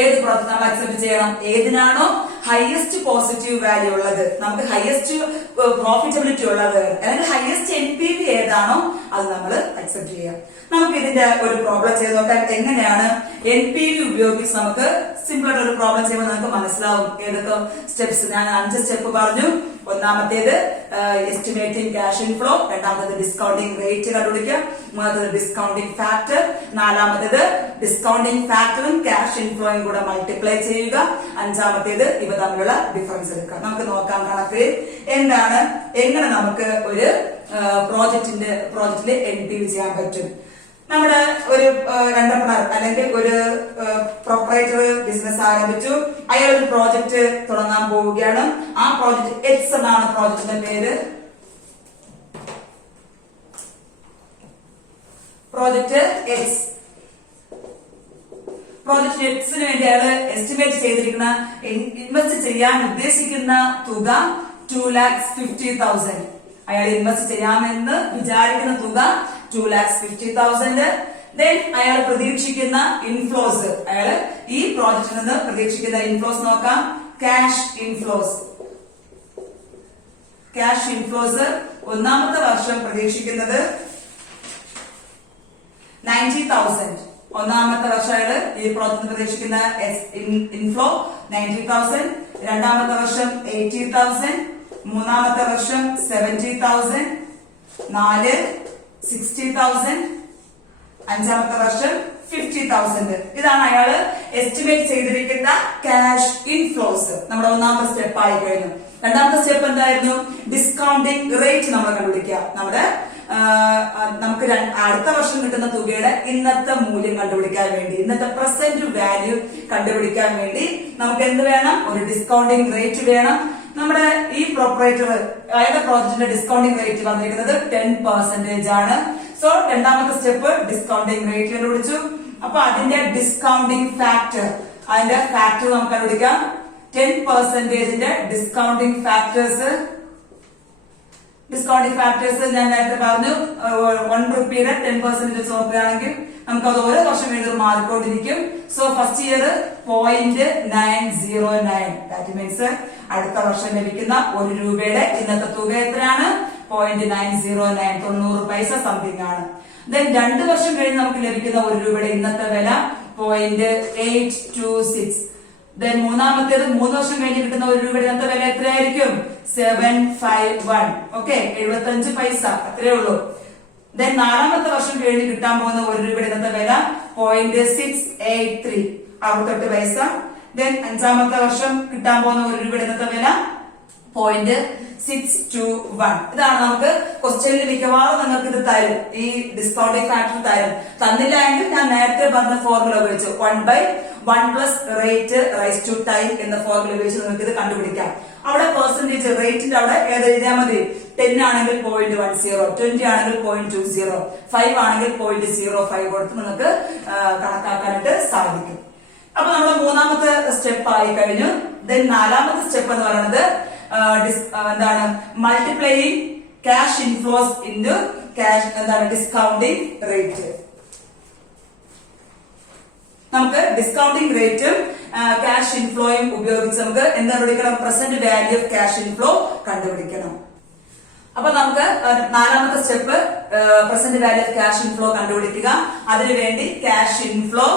ഏത് പ്രോജക്റ്റ് നമ്മൾ അക്സെപ്റ്റ് ചെയ്യണം? ഏതിനാണോ ഹയസ്റ്റ് പോസിറ്റീവ് വാല്യൂ ഉള്ളത്, നമുക്ക് ഹയസ്റ്റ് പ്രോഫിറ്റബിലിറ്റി ഉള്ളത്, അല്ലെങ്കിൽ ഹയസ്റ്റ് NPV ഏതാണോ അത് നമ്മൾ അക്സെപ്റ്റ് ചെയ്യാം. നമുക്ക് ഇതിന്റെ ഒരു പ്രോബ്ലം ചെയ്ത് നോക്കാൻ. എങ്ങനെയാണ് NPV ഉപയോഗിച്ച് നമുക്ക് സിമ്പിൾ ആയിട്ട് ഒരു പ്രോബ്ലം ചെയ്യുമ്പോൾ നിങ്ങൾക്ക് മനസ്സിലാവും ഏതൊക്കെ സ്റ്റെപ്സ്. ഞാൻ 5 സ്റ്റെപ്പ് പറഞ്ഞു. ഒന്നാമത്തേത് എസ്റ്റിമേറ്റിംഗ് ക്യാഷ് ഇൻഫ്ലോ, രണ്ടാമത്തേത് ഡിസ്കൗണ്ടിംഗ് റേറ്റ് കണ്ടുപിടിക്കുക, മൂന്നാമത്തേത് ഡിസ്കൗണ്ടിംഗ് ഫാക്ടർ, നാലാമത്തേത് ഡിസ്കൗണ്ടിംഗ് ഫാക്ടറും ക്യാഷ് ഇൻഫ്ലോയും കൂടെ മൾട്ടിപ്ലൈ ചെയ്യുക, അഞ്ചാമത്തേത് ഇവ തമ്മിലുള്ള ഡിഫറൻസ് എടുക്കുക. നമുക്ക് നോക്കാം കണക്ക് എന്താണ്, എങ്ങനെ നമുക്ക് ഒരു പ്രോജക്റ്റിൽ NPV ചെയ്യാൻ പറ്റും. നമ്മുടെ ഒരു എന്റർപ്രണർ അല്ലെങ്കിൽ ഒരു പ്രൊപ്പറേറ്റർ ബിസിനസ് ആരംഭിച്ചു. അയാൾ ഒരു പ്രോജക്റ്റ് തുടങ്ങാൻ പോവുകയാണ്. ആ പ്രോജക്റ്റ് എക്സ് എന്നാണ് പ്രോജക്റ്റിന്റെ പേര്. Project X. പ്രോജക്റ്റ് എക്സിന് വേണ്ടി അയാൾ എസ്റ്റിമേറ്റ് ചെയ്തിരിക്കുന്ന ഇൻവെസ്റ്റ് ചെയ്യാൻ ഉദ്ദേശിക്കുന്ന തുക 2,50,000. അയാൾ ഇൻവെസ്റ്റ് ചെയ്യാമെന്ന് വിചാരിക്കുന്ന തുക 2,50,000. ദെൻ അയാൾ പ്രതീക്ഷിക്കുന്ന ഇൻഫ്ലോസ്, അയാൾ ഈ പ്രോജക്റ്റിൽ നിന്ന് പ്രതീക്ഷിക്കുന്ന ഇൻഫ്ലോസ് നോക്കാം. Cash inflows. ക്യാഷ് ഇൻഫ്ലോസ് ഒന്നാമത്തെ വർഷം പ്രതീക്ഷിക്കുന്നത് 90,000. ഒന്നാമത്തെ വർഷം അയാൾ ഈ പ്രോജക്റ്റിന് പ്രതീക്ഷിക്കുന്ന ഇൻഫ്ലോ 90,000. രണ്ടാമത്തെ വർഷം 80,000. മൂന്നാമത്തെ വർഷം 70,000. 4 60,000. അഞ്ചാമത്തെ വർഷം 50,000. ഇതാണ് അയാള് എസ്റ്റിമേറ്റ് ചെയ്തിരിക്കുന്ന ക്യാഷ് ഇൻഫ്ലോസ്. നമ്മുടെ ഒന്നാമത്തെ സ്റ്റെപ്പ് ആയി കഴിഞ്ഞു. രണ്ടാമത്തെ സ്റ്റെപ്പ് എന്തായിരുന്നു? ഡിസ്കൗണ്ടിംഗ് റേറ്റ് നമ്മൾ കണ്ടുപിടിക്കുക. നമുക്ക് അടുത്ത വർഷം കിട്ടുന്ന തുകയുടെ ഇന്നത്തെ മൂല്യം കണ്ടുപിടിക്കാൻ വേണ്ടി, ഇന്നത്തെ പ്രസന്റ് വാല്യൂ കണ്ടുപിടിക്കാൻ വേണ്ടി നമുക്ക് എന്ത് വേണം? ഒരു ഡിസ്കൗണ്ടിംഗ് റേറ്റ് വേണം. നമ്മുടെ ഈ പ്രൊപ്പറേറ്റർ അയാളുടെ പ്രോജക്റ്റിന്റെ ഡിസ്കൗണ്ടിംഗ് റേറ്റ് വന്നിരിക്കുന്നത് 10% ആണ്. സോ രണ്ടാമത്തെ സ്റ്റെപ്പ് ഡിസ്കൗണ്ടിംഗ് റേറ്റ് കണ്ടുപിടിച്ചു. അപ്പൊ അതിന്റെ ഡിസ്കൗണ്ടിംഗ് ഫാക്ടർ, അതിന്റെ ഫാക്ടർ നമുക്ക് കണ്ടുപിടിക്കാം. 10%ന്റെ ഡിസ്കൗണ്ടിംഗ് ഫാക്ടേഴ്സ്. ഡിസ്കൗണ്ടിംഗ് ഫാക്ടേഴ്സ് ഞാൻ നേരത്തെ പറഞ്ഞു. 1 രൂപയുടെ 10% വെച്ച് നോക്കുകയാണെങ്കിൽ നമുക്ക് അത് ഓരോ വർഷം വീണ്ടും മാറിക്കൊണ്ടിരിക്കും. So first year 0.909. That means അടുത്ത വർഷം ലഭിക്കുന്ന 1 രൂപയുടെ ഇന്നത്തെ തുക എത്രയാണ്? 0.909, 90 പൈസ സംതിങ് ആണ്. ദെൻ 2 വർഷം കഴിഞ്ഞ് നമുക്ക് ലഭിക്കുന്ന 1 രൂപയുടെ ഇന്നത്തെ വില 0.826. ദെൻ മൂന്നാമത്തേത് 3 വർഷം കഴിഞ്ഞ് കിട്ടുന്ന 1 രൂപയുടെ ഇന്നത്തെ വില എത്രയായിരിക്കും? 751. ഓക്കെ, 75 പൈസ, അത്രേ ഉള്ളൂ. ദെൻ നാലാമത്തെ വർഷം കഴിഞ്ഞ് കിട്ടാൻ പോകുന്ന 1 രൂപയുടെ ഇന്നത്തെ വില 0.683, 68 പൈസ. ദെൻ അഞ്ചാമത്തെ വർഷം കിട്ടാൻ പോകുന്ന 1 രൂപയുടെ ഇന്നത്തെ വില 0.621. ഇതാണ് നമുക്ക് ക്വസ്റ്റ്യനിൽ മിക്കവാറും നിങ്ങൾക്ക് ഇത് തരും, ഈ ഡിസ്കൗണ്ടിംഗ് ഫാക്ടർ തരും. തന്നില്ല എങ്കിൽ ഞാൻ നേരത്തെ പറഞ്ഞ ഫോർമുല ഉപയോഗിച്ച് 1/1 plus rate raise to time എന്ന ഫോർമുല ഉപയോഗിച്ച് നിങ്ങൾക്ക് ഇത് കണ്ടുപിടിക്കാം. അവിടെ പെർസെന്റേജ് റേറ്റിന്റെ അവിടെ ഏത് എഴുതിയാൽ മതി? 10 ആണെങ്കിൽ 0.10, 20 ആണെങ്കിൽ 0.20, 5 ആണെങ്കിൽ 0.05 കൊടുത്ത് നിങ്ങൾക്ക് കണക്കാക്കാനായിട്ട് സാധിക്കും. അപ്പൊ നമ്മുടെ മൂന്നാമത്തെ സ്റ്റെപ്പ് ആയി കഴിഞ്ഞു. ദെൻ നാലാമത്തെ സ്റ്റെപ്പ് എന്ന് പറയുന്നത് എന്താണ്? Multiplying cash inflows into cash എന്താണ്? Discounting rate. നമുക്ക് ഡിസ്കൗണ്ടിംഗ് റേറ്റും ക്യാഷ് ഇൻഫ്ലോയും ഉപയോഗിച്ച് നമുക്ക് എന്താ കണ്ടുപിടിക്കണം? Present value of cash inflow കണ്ടുപിടിക്കണം. അപ്പൊ നമുക്ക് നാലാമത്തെ step present value of cash inflow കണ്ടുപിടിക്കുക. അതിനുവേണ്ടി ക്യാഷ് ഇൻഫ്ലോ,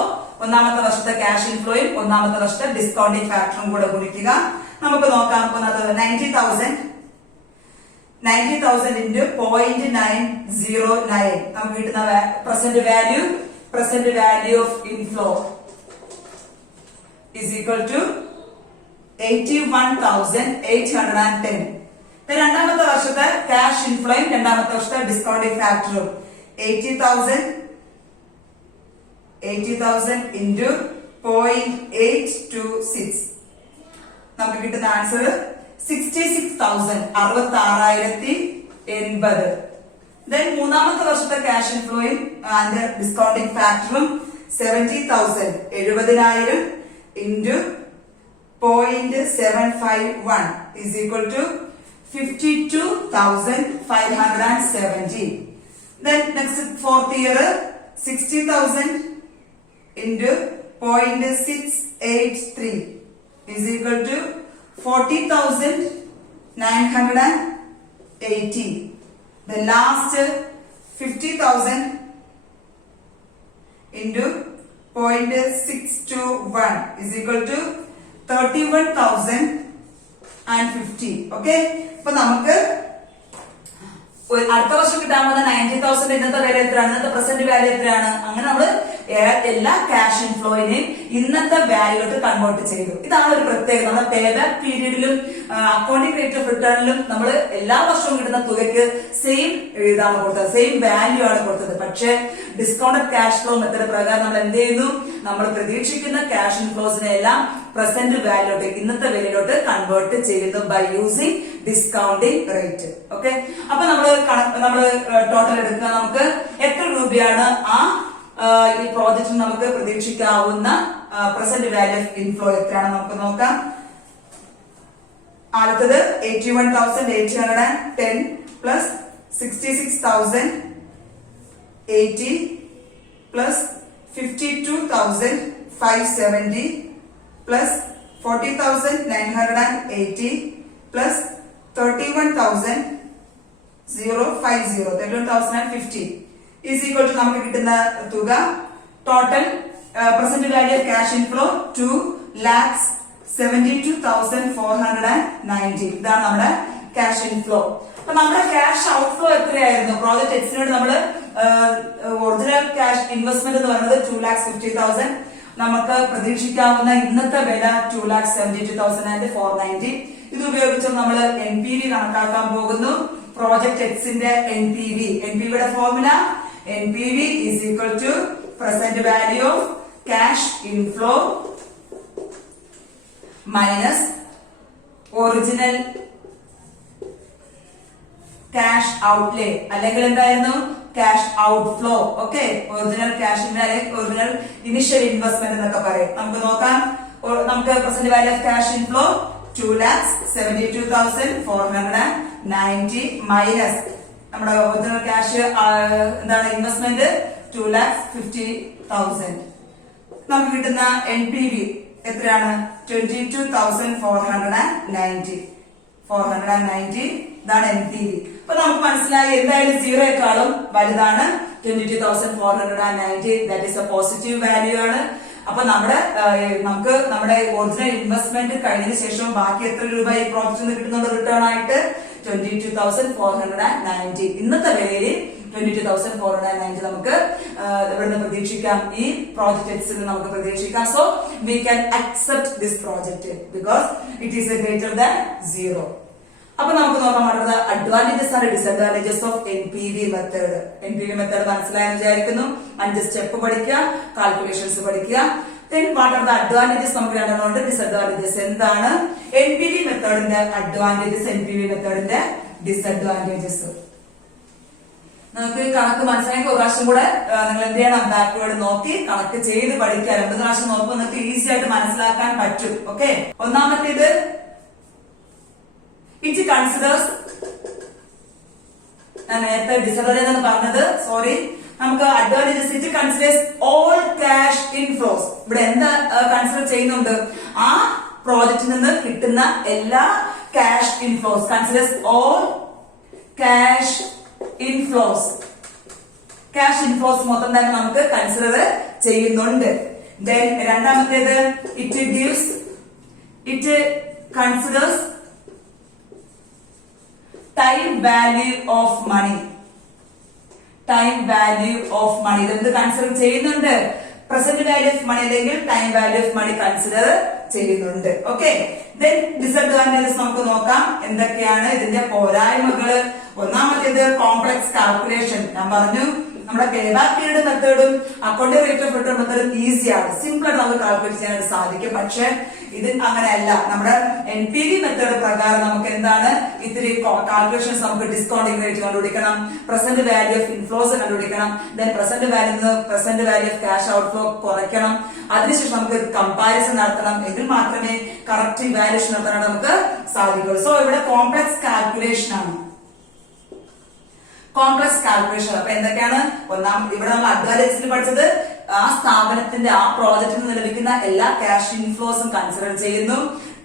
ഒന്നാമത്തെ വർഷത്തെ ക്യാഷ് ഇൻഫ്ലോയും ഒന്നാമത്തെ വർഷത്തെ ഡിസ്കൗണ്ടിംഗ് ഫാക്ടറും കൂടെ ഗുണിക്കുക. നമുക്ക് നോക്കാം. 90,000 ഇൻറ്റു 0.909 നമുക്ക് കിട്ടുന്ന present value of inflow is equal to 81,810. രണ്ടാമത്തെ വർഷത്തെ ക്യാഷ് ഇൻഫ്ലോയും രണ്ടാമത്തെ വർഷത്തെ ഡിസ്കൗണ്ടിംഗ് ഫാക്ടറും 80,000 ഇൻറ്റു 0.826 നമുക്ക് കിട്ടുന്ന ആൻസർ 66,000, 66,080. ദെൻ മൂന്നാമത്തെ വർഷത്തെ ക്യാഷ് ഇൻഫ്ലോയും അതിന്റെ ഡിസ്കൗണ്ടിംഗ് ഫാക്ടറും 70,000, 70,000 into 0.751 is equal to 52,570. Then next fourth year 60,000 into 0.683 is equal to 40,980. The last 50,000 into 0.621 is equal to 31,050. Okay, അപ്പൊ നമുക്ക് അടുത്ത വർഷം കിട്ടാൻ പോകുന്ന 90,000 ഇന്നത്തെ വില എത്രയാണ്, ഇന്നത്തെ പ്രസന്റ് വാല്യൂ എത്രയാണ്, അങ്ങനെ നമ്മൾ എല്ലാ ക്യാഷ് ഇൻഫ്ലോയിനെയും ഇന്നത്തെ വാല്യൂട്ട് കൺവേർട്ട് ചെയ്തു. ഇതാണ് ഒരു പ്രത്യേകത. നമ്മുടെ പേ ബാക്ക് പീരീഡിലും അക്കൗണ്ടിംഗ് റേറ്റ് ഓഫ് റിട്ടേണിലും നമ്മൾ എല്ലാ വർഷവും കിട്ടുന്ന തുകയ്ക്ക് സെയിം ഇതാണ് കൊടുത്തത്, സെയിം വാല്യൂ ആണ് കൊടുത്തത്. പക്ഷേ ഡിസ്കൗണ്ടഡ് ക്യാഷ് ഫ്ലോ മെത്തേഡ് പ്രകാരം നമ്മൾ എന്ത് ചെയ്യുന്നു, നമ്മൾ പ്രതീക്ഷിക്കുന്ന ക്യാഷ് ഇൻഫ്ലോസിനെ എല്ലാം പ്രസന്റ് വാല്യൂട്ട് ഇന്നത്തെ വിലയിലോട്ട് കൺവേർട്ട് ചെയ്യുന്നു by using discounting rate. Okay, അപ്പൊ നമ്മള് ടോട്ടൽ എടുക്കുക. നമുക്ക് എത്ര രൂപയാണ് ഈ പ്രോജക്റ്റിന് നമുക്ക് പ്രതീക്ഷിക്കാവുന്ന പ്രസന്റ് വാല്യൂ ഓഫ് ഇൻഫ്ലോ എത്രയാണ് നമുക്ക് നോക്കാം. അടുത്തത് 81,810 plus 66,080 plus 52,570 plus 40,980 plus 31,050 is equal to നമുക്ക് കിട്ടുന്ന തുക total present value of cash inflow 2,72,490. ഇതാണ് നമ്മുടെ ക്യാഷ് ഇൻഫ്ലോ. അപ്പൊ നമ്മുടെ ക്യാഷ് ഔട്ട്ഫ്ലോ എത്രയായിരുന്നു? പ്രോജക്ട് എക്സിനോട് നമ്മള് ഒറിജിനൽ ക്യാഷ് ഇൻവെസ്റ്റ്മെന്റ് എന്ന് പറയുന്നത് 2,50,000. നമുക്ക് പ്രതീക്ഷിക്കാവുന്ന ഇന്നത്തെ വില 2,72,490. ഇത് ഉപയോഗിച്ച് നമ്മൾ NPV കണക്കാക്കാൻ പോകുന്നു. പ്രോജക്ട് എക്സിന്റെ NPVയുടെ formula NPV is equal to present value of cash inflow minus original cash outlay അല്ലെങ്കിൽ എന്തായിരുന്നു ക്യാഷ് ഔട്ട്ഫ്ലോ. ഓക്കെ, ഒറിജിനൽ ക്യാഷിന്റെ അല്ലെങ്കിൽ ഒറിജിനൽ ഇനിഷ്യൽ ഇൻവെസ്റ്റ്മെന്റ് എന്നൊക്കെ പറയും. നമുക്ക് നോക്കാം. നമുക്ക് present value of cash inflow 2,72,490 minus നമ്മുടെ ഒറിജിനൽ ക്യാഷ് എന്താണ് ഇൻവെസ്റ്റ്മെന്റ് 2,50,000. നമുക്ക് കിട്ടുന്ന NPV എത്രയാണ്? 22,490. ഇതാണ് NPV. അപ്പൊ നമുക്ക് മനസ്സിലായി എന്തായാലും സീറോയെക്കാളും വലുതാണ് 22,490. That is A positive value ആണ്. അപ്പൊ നമുക്ക് നമ്മുടെ ഒറിജിനൽ ഇൻവെസ്റ്റ്മെന്റ് കഴിഞ്ഞതിന് ശേഷം ബാക്കി എത്ര രൂപ ഈ പ്രോജക്റ്റിൽ നിന്ന് കിട്ടുന്നുണ്ട് റിട്ടേൺ ആയിട്ട്? 22,490. ഇന്നത്തെ വിലയിൽ 22,490 നമുക്ക് ഇവിടുന്ന് പ്രതീക്ഷിക്കാം. ഈ പ്രോജക്ട് എക്സിൽ നമുക്ക് പ്രതീക്ഷിക്കാം. So we can accept this project because it is greater than 0. അപ്പൊ നമുക്ക് നോക്കാൻ പറ്റുന്നത് advantages and disadvantages of NPV method. NPV method മനസ്സിലായെന്ന് വിചാരിക്കുന്നു. 5 സ്റ്റെപ്പ് പഠിക്കുക, കാൽക്കുലേഷൻസ് പഠിക്കുക. Then what are the advantages? നമുക്ക് രണ്ടെണ്ണമുണ്ട്. ഡിസഡ്വാൻറ്റേജസ് എന്താണ്? NPV മെത്തേഡിന്റെ അഡ്വാൻറ്റേജസ്, NPV മെത്തേഡിന്റെ ഡിസഡ്വാൻറ്റേജസ്. നമുക്ക് കണക്ക് മനസ്സിലാക്കി ഒരു പ്രാവശ്യം കൂടെ നിങ്ങൾ എന്ത് ചെയ്യണം? ബാക്ക്വേർഡ് നോക്കി കണക്ക് ചെയ്ത് പഠിക്കുക. 2 പ്രാവശ്യം നോക്കുമ്പോൾ നിങ്ങൾക്ക് ഈസി ആയിട്ട് മനസ്സിലാക്കാൻ പറ്റും. ഓക്കെ, ഒന്നാമത്തേത് it considers, ഞാൻ നേരത്തെ ഡിസഡ്വാൻറ്റേജ് എന്ന് പറഞ്ഞത് സോറി, നമുക്ക് advantages it considers all cash inflows. ഇവിടെ എന്താ കൺസിഡർ ചെയ്യുന്നുണ്ട്? ആ പ്രോജക്റ്റിൽ നിന്ന് കിട്ടുന്ന എല്ലാ cash inflows. Considers all cash inflows. Cash inflows മൊത്തം തന്നെ നമുക്ക് കൺസിഡർ ചെയ്യുന്നുണ്ട്. ദെൻ രണ്ടാമത്തേത് it considers time value of money. Time value of money ഇതെന്ത് കൺസിഡർ ചെയ്യുന്നുണ്ട്? പ്രസന്റ് വാല്യൂ ഓഫ് മണി അല്ലെങ്കിൽ time value of money consider ചെയ്യുന്നുണ്ട്. ഓക്കെ, ദെൻ ഡിസഡ്വാൻറ്റേജസ് നമുക്ക് നോക്കാം. എന്തൊക്കെയാണ് ഇതിന്റെ പോരായ്മകള്? ഒന്നാമത്തേത് കോംപ്ലക്സ് കാൽക്കുലേഷൻ. ഞാൻ പറഞ്ഞു നമ്മുടെ പേ ബാക്ക് പീരീഡ് മെത്തേഡും അക്കൗണ്ടിംഗ് റേറ്റ് ഓഫ് റിട്ടേൺ മെത്തേഡും ഈസിയാണ്, സിമ്പിൾ ആയിട്ട് നമുക്ക് കാൽക്കുലേറ്റ് ചെയ്യാനായിട്ട് സാധിക്കും. പക്ഷെ ഇത് അങ്ങനെയല്ല. നമ്മുടെ NPV മെത്തേഡ് പ്രകാരം നമുക്ക് എന്താണ് ഇത്തിരി കാൽക്കുലേഷൻസ്, നമുക്ക് ഡിസ്കൗണ്ടിംഗ് റേറ്റ് കണ്ടുപിടിക്കണം, പ്രസന്റ് വാല്യൂ ഓഫ് ഇൻഫ്ലോസ് കണ്ടുപിടിക്കണം, then present value of cash outflow കുറയ്ക്കണം. അതിനുശേഷം നമുക്ക് കമ്പാരിസൺ നടത്തണം. എങ്കിൽ മാത്രമേ കറക്റ്റ് വാല്യൂഷൻ നടത്താനായിട്ട് നമുക്ക് സാധിക്കുള്ളൂ. സോ ഇവിടെ കോംപ്ലക്സ് കാൽക്കുലേഷൻ ആണ്. Complex calculation. അപ്പൊ എന്തൊക്കെയാണ്? ഇവിടെ നമ്മൾ അഡ്വാൻറ്റേജസിൽ പഠിച്ചത് ആ സ്ഥാപനത്തിന്റെ ആ പ്രോജക്റ്റിൽ നിന്ന് ലഭിക്കുന്ന എല്ലാ ക്യാഷ് ഇൻഫ്ലോസും കൺസിഡർ ചെയ്യുന്നു.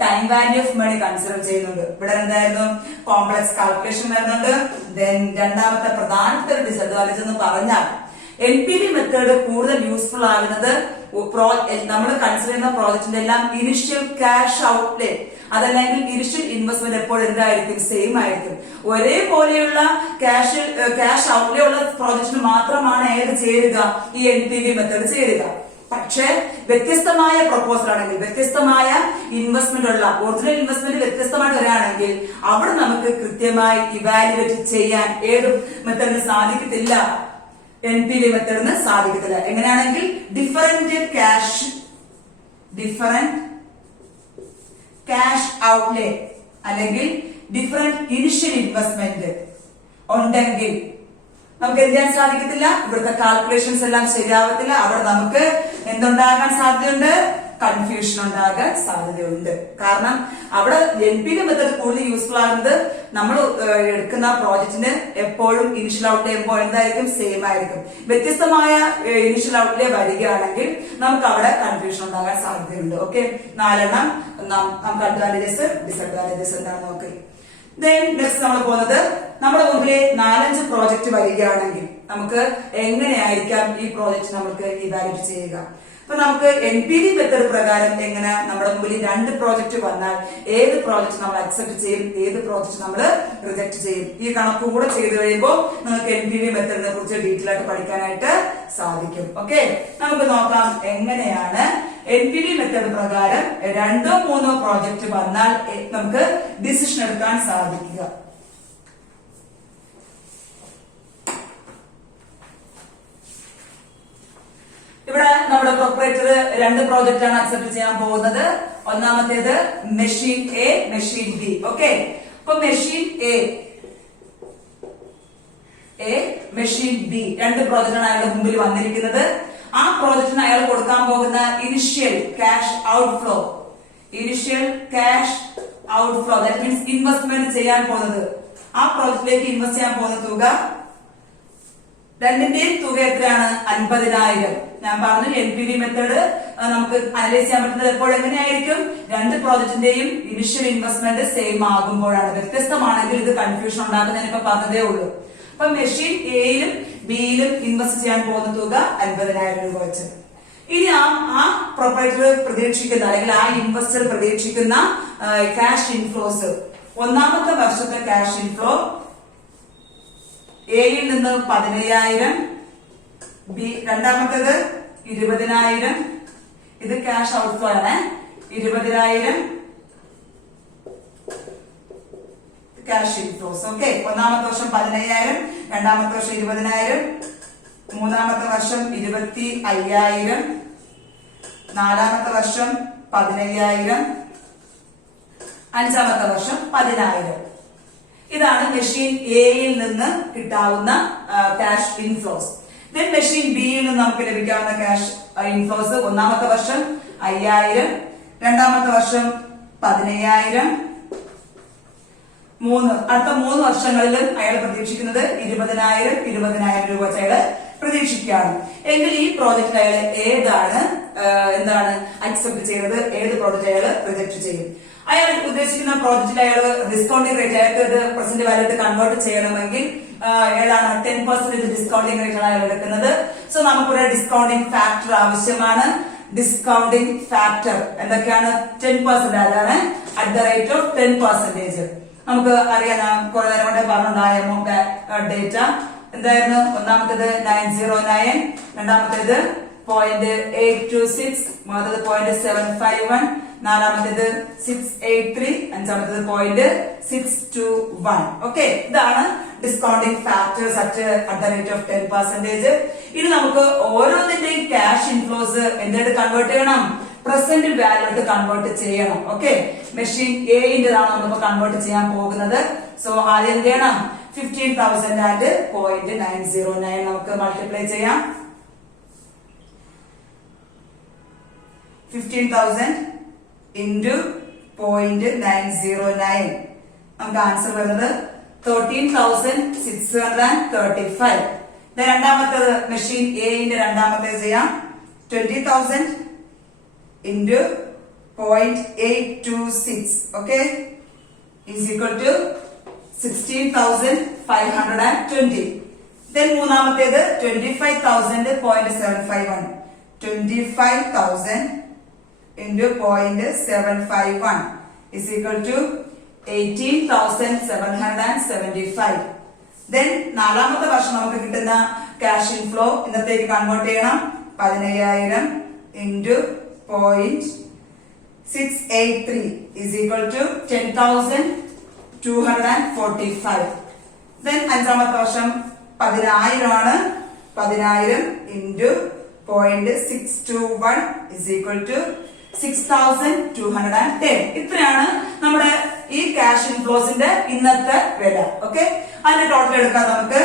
Time value of money consider ചെയ്യുന്നുണ്ട്. ഇവിടെ എന്തായിരുന്നു? കോംപ്ലക്സ് കാൽക്കുലേഷൻ വരുന്നുണ്ട്. ദെൻ രണ്ടാമത്തെ പ്രധാനപ്പെട്ട ഒരു ഡിസഡ്വാൻറ്റേജ് എന്ന് പറഞ്ഞാൽ NPV മെത്തേഡ് കൂടുതൽ യൂസ്ഫുൾ ആകുന്നത് നമ്മൾ കൺസിഡർ ചെയ്യുന്ന പ്രോജക്റ്റിന്റെ എല്ലാം ഇനിഷ്യൽ ക്യാഷ് ഔട്ട്ലേ അതല്ലെങ്കിൽ ഇനിഷ്യൽ ഇൻവെസ്റ്റ്മെന്റ് എപ്പോഴും എന്തായിരിക്കും, സെയിം ആയിരിക്കും. ഒരേപോലെയുള്ള ക്യാഷ് ഔട്ട്ലേ ഉള്ള പ്രോജക്റ്റിന് മാത്രമാണ് ഏത് ചേരുക, ഈ NPV മെത്തേഡ് ചേരുക. പക്ഷേ വ്യത്യസ്തമായ പ്രപ്പോസൽ ആണെങ്കിൽ, വ്യത്യസ്തമായ ഇൻവെസ്റ്റ്മെന്റ് ഉള്ള ഒറിജിനൽ ഇൻവെസ്റ്റ്മെന്റ് വ്യത്യസ്തമായിട്ട് വരികയാണെങ്കിൽ അവിടെ നമുക്ക് കൃത്യമായി ഇവാലുവേറ്റ് ചെയ്യാൻ ഏത് മെത്തേഡിന് സാധിക്കത്തില്ല, NPV മെത്തേഡിന് സാധിക്കത്തില്ല. എങ്ങനെയാണെങ്കിൽ ഡിഫറന്റ് ക്യാഷ് ഔട്ട്ലേ അല്ലെങ്കിൽ ഡിഫറന്റ് ഇനിഷ്യൽ ഇൻവെസ്റ്റ്മെന്റ് ഉണ്ടെങ്കിൽ നമുക്ക് എന്ത് ചെയ്യാൻ സാധിക്കത്തില്ല, ഇവിടുത്തെ കാൽക്കുലേഷൻസ് എല്ലാം ശരിയാവത്തില്ല. അവിടെ നമുക്ക് എന്തുണ്ടാകാൻ സാധ്യതയുണ്ട്, കൺഫ്യൂഷൻ ഉണ്ടാകാൻ സാധ്യതയുണ്ട്. കാരണം അവിടെ NPV മെത്തേഡ് കൂടുതൽ യൂസ്ഫുൾ ആകുന്നത് നമ്മൾ എടുക്കുന്ന പ്രോജക്റ്റിന് എപ്പോഴും ഇനിഷ്യൽ ഔട്ട്ലേ ചെയ്യുമ്പോൾ എന്തായിരിക്കും, സെയിം ആയിരിക്കും. വ്യത്യസ്തമായ ഇനിഷ്യൽ ഔട്ട്ലേ വരികയാണെങ്കിൽ നമുക്ക് അവിടെ കൺഫ്യൂഷൻ ഉണ്ടാകാൻ സാധ്യതയുണ്ട്. ഓക്കെ, 4 നമുക്ക് അഡ്വാൻറ്റേജസ് ഡിസഡ്വാൻറ്റേജസ് എന്താണെന്ന് നോക്കി. നെക്സ്റ്റ് നമ്മൾ പോകുന്നത് നമ്മുടെ മുമ്പിലെ 4-5 പ്രോജക്റ്റ് വരികയാണെങ്കിൽ നമുക്ക് എങ്ങനെയായിരിക്കാം ഈ പ്രോജക്റ്റ് നമുക്ക് ഇവാലുവേറ്റ് ചെയ്യുക. അപ്പൊ നമുക്ക് NPV മെത്തേഡ് പ്രകാരം എങ്ങനെ നമ്മുടെ മുമ്പിൽ 2 പ്രോജക്റ്റ് വന്നാൽ ഏത് പ്രോജക്റ്റ് നമ്മൾ അക്സെപ്റ്റ് ചെയ്യും, ഏത് പ്രോജക്റ്റ് നമ്മൾ റിജക്ട് ചെയ്യും, ഈ കണക്കും കൂടെ ചെയ്ത് കഴിയുമ്പോൾ നിങ്ങൾക്ക് NPV മെത്തേഡിനെ കുറിച്ച് ഡീറ്റെയിൽ ആയിട്ട് പഠിക്കാനായിട്ട് സാധിക്കും. ഓക്കെ, നമുക്ക് നോക്കാം എങ്ങനെയാണ് NPV മെത്തേഡ് പ്രകാരം 2-3 പ്രോജക്റ്റ് വന്നാൽ നമുക്ക് ഡിസിഷൻ എടുക്കാൻ സാധിക്കുക. ഇവിടെ നമ്മുടെ പ്രൊപ്പറേറ്റർ 2 പ്രോജക്റ്റ് ആണ് അക്സെപ്റ്റ് ചെയ്യാൻ പോകുന്നത്. ഒന്നാമത്തേത് machine A, machine B. Okay, അപ്പൊ machine A, machine B 2 project ആണ് അയാളുടെ മുമ്പിൽ വന്നിരിക്കുന്നത്. ആ പ്രോജക്റ്റിന് അയാൾ കൊടുക്കാൻ പോകുന്ന initial cash outflow that means investment ചെയ്യാൻ പോകുന്നത്, ആ പ്രോജക്റ്റിലേക്ക് ഇൻവെസ്റ്റ് ചെയ്യാൻ പോകുന്ന തുക, രണ്ടിന്റെയും തുക എത്രയാണ്, 50,000. ഞാൻ പറഞ്ഞു NPV മെത്തേഡ് നമുക്ക് അനലൈസ് ചെയ്യാൻ പറ്റുന്നത് എപ്പോഴെങ്ങനെയായിരിക്കും, 2 പ്രോജക്റ്റിന്റെയും ഇനിഷ്യൽ ഇൻവെസ്റ്റ്മെന്റ് സെയിം ആകുമ്പോഴാണ്. വ്യത്യസ്തമാണെങ്കിൽ ഇത് കൺഫ്യൂഷൻ ഉണ്ടാക്കുന്നതിന് ഇപ്പൊ പറഞ്ഞതേ ഉള്ളൂ. അപ്പൊ മെഷീൻ എയിലും ബിയിലും ഇൻവെസ്റ്റ് ചെയ്യാൻ പോകുന്ന തുക 50,000 രൂപ വെച്ച്. ഇനി ആ പ്രൊപ്പറേറ്റർ പ്രതീക്ഷിക്കുന്ന അല്ലെങ്കിൽ ആ ഇൻവെസ്റ്റർ പ്രതീക്ഷിക്കുന്ന ക്യാഷ് ഇൻഫ്ലോസ്, ഒന്നാമത്തെ വർഷത്തെ ക്യാഷ് ഇൻഫ്ലോ എയിൽ നിന്ന് 15,000, ബി രണ്ടാമത്തേത് 20,000. ഇത് ക്യാഷ് ഔട്ട്ഫ്ലോ ആണ്. 20,000 ക്യാഷ് ഇൻഫ്ലോസ്. ഓക്കെ, ഒന്നാമത്തെ വർഷം 15,000, രണ്ടാമത്തെ വർഷം 20,000, മൂന്നാമത്തെ വർഷം 25,000, നാലാമത്തെ വർഷം 15,000, അഞ്ചാമത്തെ വർഷം 10,000. ഇതാണ് മെഷീൻ എയിൽ നിന്ന് കിട്ടാവുന്ന ക്യാഷ് ഇൻഫ്ലോസ്. മെഷീൻ ബിയിൽ നിന്ന് നമുക്ക് ലഭിക്കാവുന്ന ക്യാഷ് ഇൻഫ്ലോസ്, ഒന്നാമത്തെ വർഷം 5,000, രണ്ടാമത്തെ വർഷം 15,000, അടുത്ത 3 വർഷങ്ങളിലും അയാൾ പ്രതീക്ഷിക്കുന്നത് 20,000 രൂപ വെച്ച് അയാൾ പ്രതീക്ഷിക്കുകയാണ്. എങ്കിൽ ഈ പ്രോജക്റ്റ് അയാൾ എന്താണ് അക്സെപ്റ്റ് ചെയ്യുന്നത്, ഏത് പ്രോജക്റ്റ് അയാൾ റിജക്ട് ചെയ്യും. അയാൾ ഉദ്ദേശിക്കുന്ന പ്രോജക്റ്റിൽ അയാൾ ഡിസ്കൗണ്ടിംഗ് റേറ്റ്, അയാൾക്ക് ഇത് പ്രസന്റ് വാല്യൂ കൺവേർട്ട് ചെയ്യണമെങ്കിൽ ഏതാണ് 10% ഡിസ്കൗണ്ടിംഗ് റേറ്റ് ആണ് അയാൾ എടുക്കുന്നത്. സോ നമുക്കൊരു ഡിസ്കൗണ്ടിംഗ് ഫാക്ടർ ആവശ്യമാണ്. ഡിസ്കൗണ്ടിംഗ് ഫാക്ടർ എന്തൊക്കെയാണ്, 10%, അതാണ് അറ്റ് ദ റേറ്റ് ഓഫ് 10%. നമുക്ക് അറിയാം, കുറെ നേരം കൊണ്ട് പറഞ്ഞുണ്ടായ ഡേറ്റ എന്തായിരുന്നു, ഒന്നാമത്തേത് 909, രണ്ടാമത്തേത് 0.826, മൂന്നാമത്തേത് 0.751, നാലാമത്തേത് 683, അഞ്ചാമത്തേത് 0.621. ഓക്കെ, ഇതാണ് discounting factors at the rate of 10%. ഇനി നമുക്ക് ഓരോന്നിന്റെയും ക്യാഷ് ഇൻഫ്ലോസ് എന്തായിട്ട് കൺവേർട്ട് ചെയ്യണം, പ്രസന്റ് വാല്യൂ കൺവേർട്ട് ചെയ്യണം. ഓക്കെ, മെഷീൻ എയിന്റെതാണ് നമ്മൾ കൺവേർട്ട് ചെയ്യാൻ പോകുന്നത്. സോ ആദ്യം എന്ത് ചെയ്യണം, 15,000 ആൻഡ് 0.909 നമുക്ക് മൾട്ടിപ്ലൈ ചെയ്യാം. 15,000 into 0.909 നമുക്ക് ആൻസർ വരുന്നത് 13,635. രണ്ടാമത്തേത് മെഷീൻ എയിന്റെ രണ്ടാമത്തേത് ചെയ്യാം. 20,000 into 0.826 okay is equal to 16,520. Then മൂന്നാമത്തേത് 25,000.751. 25,000 into 0.751 is equal to 18,775. Then നാലാമത്തെ വർഷം നമുക്ക് കിട്ടുന്ന ക്യാഷ് ഇൻഫ്ലോ ഇന്നത്തേക്ക് കൺവേർട്ട് ചെയ്യണം. 15,000 into 0.683 is equal to 10,245. Then അഞ്ചാമത്തെ വർഷം 10,000 ആണ്. 10,000 into 0.621 is equal to 6,210. ഇത്രയാണ് നമ്മുടെ ഈ ക്യാഷ് ഇൻഫ്ലോസിന്റെ ഇന്നത്തെ വില. ഓക്കെ, അതിന്റെ ടോട്ടൽ എടുക്കാം നമുക്ക്.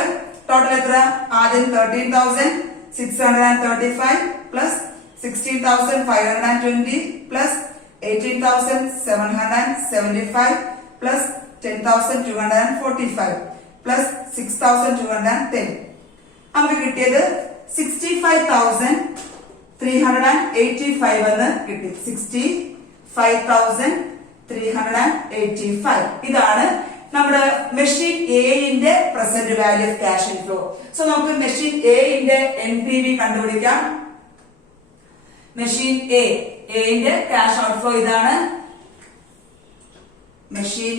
ടോട്ടൽ എത്ര? ആദ്യം 13,635 പ്ലസ് 16,520 പ്ലസ് 18,775 പ്ലസ് 10,245 പ്ലസ് 6,210. നമുക്ക് കിട്ടിയത് 65,385 എന്ന് കിട്ടി. 65,385. ഇതാണ് നമ്മുടെ മെഷീൻ എന്റെ present value of cash inflow. So നമുക്ക് മെഷീൻ എന്റെ NPV കണ്ടുപിടിക്കാം. മെഷീൻ എന്റെ ക്യാഷ് ഔട്ട്ഫ്ലോ ഇതാണ്. Machine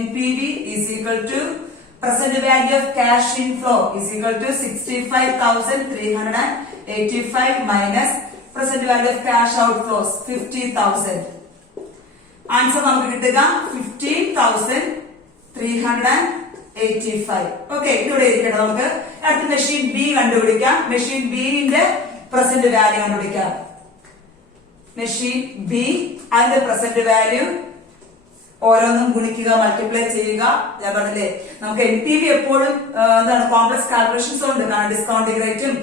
NPV is equal to present value of cash inflow is equal to 65,385 minus present value of cash outflows 50,000. Answer നമുക്ക് കിട്ടുക 15,385. Okay, ഇവിടെ ഇരിക്കട്ടെ. നമുക്ക് അടുത്ത മെഷീൻ ബി കണ്ടുപിടിക്കാം. മെഷീൻ ബിന്റെ പ്രസന്റ് വാല്യൂ കണ്ടുപിടിക്കാം. മെഷീൻ ബി അതിന്റെ പ്രസന്റ് വാല്യൂ ഓരോന്നും ഗുണിക്കുക, മൾട്ടിപ്ലൈ ചെയ്യുക. ഞാൻ പറഞ്ഞില്ലേ നമുക്ക് NPV എപ്പോഴും എന്താണ് കോംപ്ലക്സ് കാൽക്കുലേഷൻസ് ഉണ്ട്. കാരണം ഡിസ്കൗണ്ടിംഗ് റേറ്റും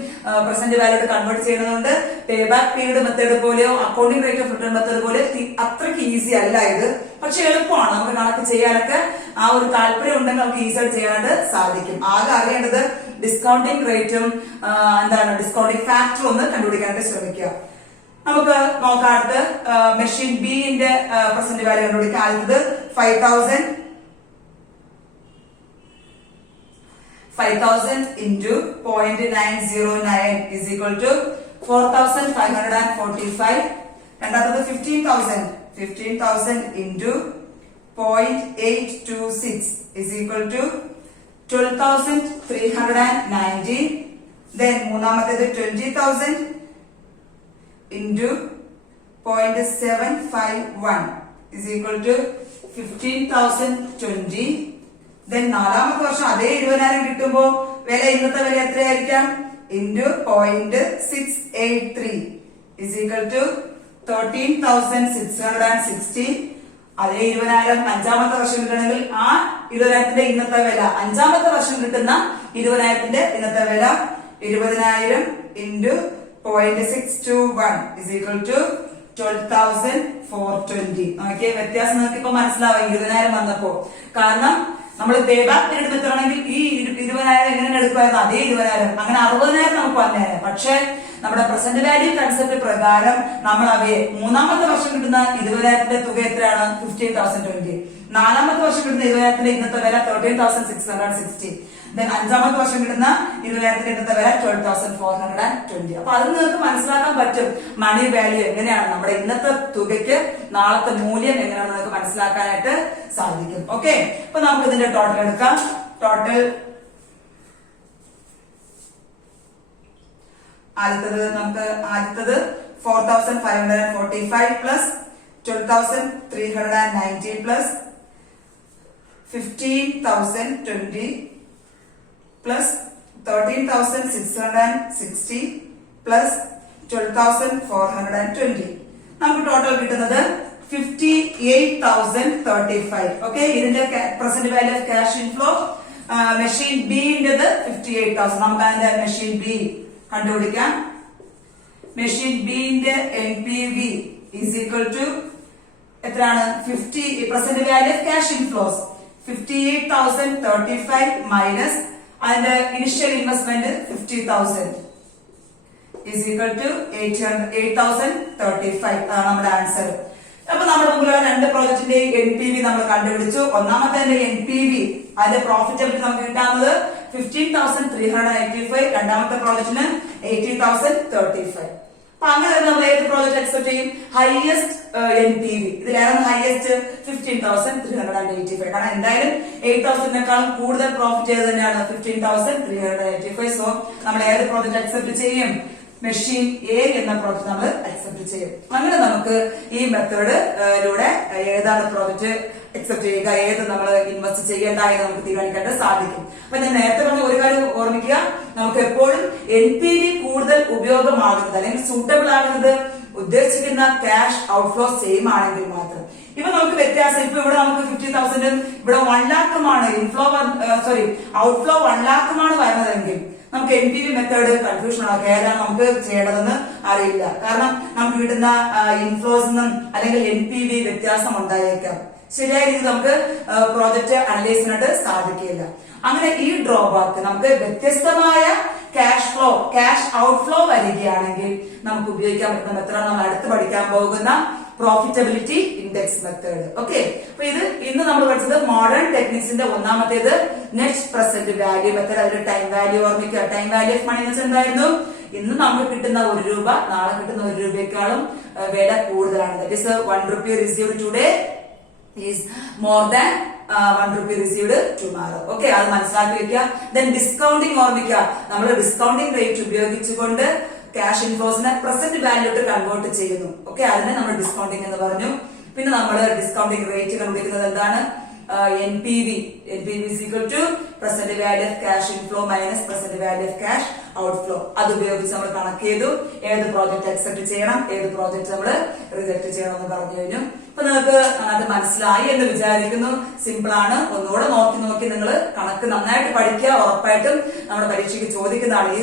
പ്രസന്റ് വാല്യൂ കൺവേർട്ട് ചെയ്യുന്നതുകൊണ്ട് പേ ബാക്ക് പീരീഡ് മെത്തേഡ് പോലെയോ accounting rate of return method പോലെ അത്രയ്ക്ക് ഈസി അല്ല ഇത്. പക്ഷെ എളുപ്പമാണ്. നമുക്ക് കണക്ക് ചെയ്യാനൊക്കെ ആ ഒരു താല്പര്യം ഉണ്ടെങ്കിൽ നമുക്ക് ഈസി ആയിട്ട് ചെയ്യാനായിട്ട് സാധിക്കും. ആകെ അറിയേണ്ടത് ഡിസ്കൗണ്ടിംഗ് റേറ്റും എന്താണ് ഡിസ്കൗണ്ടിംഗ് ഫാക്ടറും ഒന്ന് കണ്ടുപിടിക്കാനായിട്ട് ശ്രമിക്കുക. നമുക്ക് നോക്കാം. അടുത്ത് മെഷീൻ ബിന്റെ പ്രസന്റ് വാല്യൂ കണ്ടുപിടിക്കാം. ആദ്യത്തത് 5,000 into 0.909 is equal to 4,545. രണ്ടാമത്തത് 15,000 into 0.826 is equal to 12,390. Then മൂന്നാമത്തേത് 20,000 into 0.751 is equal to 15,020. Then നാലാമത്തെ വർഷം അതേ 20,000 കിട്ടുമ്പോ വില ഇന്നത്തെ വില എത്രയായിരിക്കാം? into 0.683 is equal to 13,660. അതേ 20,000 അഞ്ചാമത്തെ വർഷം കിട്ടണമെങ്കിൽ ആ 20,000ത്തിന്റെ ഇന്നത്തെ വില അഞ്ചാമത്തെ വർഷം കിട്ടുന്ന 20,000ത്തിന്റെ ഇന്നത്തെ വില 20,000 into 0.621 is equal to 12,420. നോക്കിയേ, വ്യത്യാസം നിങ്ങൾക്ക് ഇപ്പൊ മനസ്സിലാവും 20,000 വന്നപ്പോ. കാരണം നമ്മൾ പേ ബാക്ക് പീരീഡ് മെത്തഡാണെങ്കിൽ ഈ 20,000 എങ്ങനെ എടുക്കുമായിരുന്നു? അതേ 20,000 അങ്ങനെ 60,000 നമുക്ക് വന്നേനെ. പക്ഷെ നമ്മുടെ പ്രസന്റ് വാല്യൂ കൺസെപ്റ്റ് പ്രകാരം നമ്മൾ അവയെ മൂന്നാമത്തെ വർഷം കിട്ടുന്ന 20,000ത്തിന്റെ തുക എത്രയാണ്? 15,020. നാലാമത്തെ വർഷം കിട്ടുന്ന 20,000ത്തിന്റെ ഇന്നത്തെ വില 13,660. ദെൻ അഞ്ചാമത്തെ വർഷം കിട്ടുന്ന 20,000ത്തിന്റെ ഇന്നത്തെ വില 12,420. അപ്പൊ അത് നിങ്ങൾക്ക് മനസ്സിലാക്കാൻ പറ്റും മണി വാല്യൂ എങ്ങനെയാണ്, നമ്മുടെ ഇന്നത്തെ തുകയ്ക്ക് നാളത്തെ മൂല്യം എങ്ങനെയാണെന്ന് നിങ്ങൾക്ക് മനസ്സിലാക്കാനായിട്ട് സാധിക്കും. ഓക്കെ, അപ്പൊ നമുക്ക് ഇതിന്റെ ടോട്ടൽ എടുക്കാം. ടോട്ടൽ ആദ്യത്തത് 4,545 പ്ലസ് 12,390 പ്ലസ് 15,020 plus 13,660 plus 12,420. നമുക്ക് ടോട്ടൽ കിട്ടുന്നത് 58,035. ഓക്കെ, ഇതിന്റെ present value of cash inflow machine ബിന്റേത് 58,000. നമുക്ക് അതിന്റെ മെഷീൻ ബി കണ്ടുപിടിക്കാം. മെഷീൻ ബിന്റെ NPV ഈസ് ഈക്വൽ ടു എത്രയാണ്? 50 present value of cash inflows 58,035 minus അതിന്റെ initial investment 50,000 is equal to 8,035. അതാണ് നമ്മുടെ ആൻസർ. അപ്പൊ നമ്മുടെ മുമ്പിലുള്ള രണ്ട് പ്രോജക്റ്റിന്റെ NPV നമ്മൾ കണ്ടുപിടിച്ചു. ഒന്നാമത്തെ NPV അതിന്റെ പ്രോഫിറ്റബിലിറ്റി നമുക്ക് കിട്ടാവുന്നത് 15,385, രണ്ടാമത്തെ പ്രോജക്റ്റിന് 80,035. അപ്പൊ അങ്ങനെ നമ്മൾ ഏത് പ്രോജക്റ്റ് അക്സെപ്റ്റ് ചെയ്യും? Highest NPV. ഇതിലേതാണ് ഹയസ്റ്റ്? 15,385. കാരണം എന്തായാലും 8,000-നേക്കാളും കൂടുതൽ പ്രോഫിറ്റ് ചെയ്ത് തന്നെയാണ് 15,385. സോ നമ്മൾ ഏത് പ്രോജക്റ്റ് അക്സെപ്റ്റ് ചെയ്യും? മെഷീൻ എ എന്ന പ്രോജക്റ്റ് നമ്മൾ അക്സെപ്റ്റ് ചെയ്യും. അങ്ങനെ നമുക്ക് ഈ മെത്തേഡിലൂടെ ഏതാണ് പ്രോജക്റ്റ് അക്സെപ്റ്റ് ചെയ്യുക, ഏത് നമ്മൾ ഇൻവെസ്റ്റ് ചെയ്യേണ്ട എന്ന് നമുക്ക് തീരുമാനിക്കാനായിട്ട് സാധിക്കും. അപ്പൊ ഞാൻ നേരത്തെ പറഞ്ഞ ഒരു കാര്യം ഓർമ്മിക്കുക, നമുക്ക് എപ്പോഴും NPV കൂടുതൽ ഉപയോഗമാകുന്നത് അല്ലെങ്കിൽ സൂട്ടബിൾ ആകുന്നത് ഉദ്ദേശിക്കുന്ന ക്യാഷ് ഔട്ട്ഫ്ലോ സെയിം ആണെങ്കിൽ മാത്രം. ഇപ്പൊ നമുക്ക് വ്യത്യാസം, ഇപ്പൊ ഇവിടെ നമുക്ക് 50,000 ഇവിടെ 1 lakhുമാണ് ഔട്ട്ഫ്ലോ 1 lakhുമാണ് വരുന്നതെങ്കിൽ നമുക്ക് NPV മെത്തേഡ് കൺഫ്യൂഷൻ ആണ്. ഏതാണ് നമുക്ക് ചെയ്യേണ്ടതെന്ന് അറിയില്ല. കാരണം നമുക്ക് കിട്ടുന്ന ഇൻഫ്ലോസിനും അല്ലെങ്കിൽ NPV വ്യത്യാസം ഉണ്ടായേക്കാം. ശരിയായ രീതിയിൽ നമുക്ക് പ്രോജക്റ്റ് അനലൈസ് ചെയ്യാനായിട്ട് സാധിക്കില്ല. അങ്ങനെ ഈ ഡ്രോബാക്ക് നമുക്ക് വ്യത്യസ്തമായ ക്യാഷ് ഔട്ട്ഫ്ലോ വരികയാണെങ്കിൽ നമുക്ക് ഉപയോഗിക്കാൻ പറ്റുന്ന മെത്തേഡ് നമ്മൾ അടുത്ത് പഠിക്കാൻ പോകുന്ന പ്രോഫിറ്റബിലിറ്റി ഇൻഡെക്സ് മെത്തേഡ്. ഓക്കെ, അപ്പൊ ഇത് ഇന്ന് നമ്മൾ പഠിച്ചത് മോഡേൺ ടെക്നിക്സിന്റെ ഒന്നാമത്തേത് നെറ്റ് പ്രസന്റ് വാല്യൂ മെത്തേഡ്. അതിൽ ടൈം വാല്യൂ ഓർമ്മിക്കുക. ടൈം വാല്യൂ ഓഫ് മണി എന്ന് വെച്ചാൽ എന്തായിരുന്നു? ഇന്ന് നമുക്ക് കിട്ടുന്ന 1 രൂപ നാളെ കിട്ടുന്ന 1 രൂപയെക്കാളും വില കൂടുതലാണ്. That is 1 rupee received today is more than 1 rupee received tomorrow. Okay, അത് മനസ്സിലാക്കി വെക്കുക. ദെൻ ഡിസ്കൗണ്ടിങ് ഓർമ്മിക്കുക. നമ്മൾ ഡിസ്കൗണ്ടിങ് റേറ്റ് ഉപയോഗിച്ചുകൊണ്ട് ക്യാഷ് ഇൻഫ്ലോസിനെ പ്രസന്റ് വാല്യൂട്ട് കൺവേർട്ട് ചെയ്യുന്നു. ഓക്കെ, അതിനെ നമ്മൾ ഡിസ്കൗണ്ടിങ് എന്ന് പറഞ്ഞു. പിന്നെ നമ്മൾ ഡിസ്കൗണ്ടിങ് റേറ്റ് കണ്ടുപിടിക്കുന്നത് എന്താണ്? NPV is equal to present value of cash inflow minus present value of cash outflow. അത് ഉപയോഗിച്ച് നമ്മൾ കണക്ക് ചെയ്തു ഏത് പ്രോജക്റ്റ് അക്സെപ്റ്റ് ചെയ്യണം, ഏത് പ്രോജക്റ്റ് നമ്മൾ റിജക്ട് ചെയ്യണം എന്ന് പറഞ്ഞു കഴിഞ്ഞു. അപ്പൊ നിങ്ങൾക്ക് അത് മനസ്സിലായി എന്ന് വിചാരിക്കുന്നു. സിമ്പിൾ ആണ്. ഒന്നുകൂടെ നോക്കി നിങ്ങൾ കണക്ക് നന്നായിട്ട് പഠിക്കുക. ഉറപ്പായിട്ടും നമ്മുടെ പരീക്ഷയ്ക്ക് ചോദിക്കുന്നതാണ്.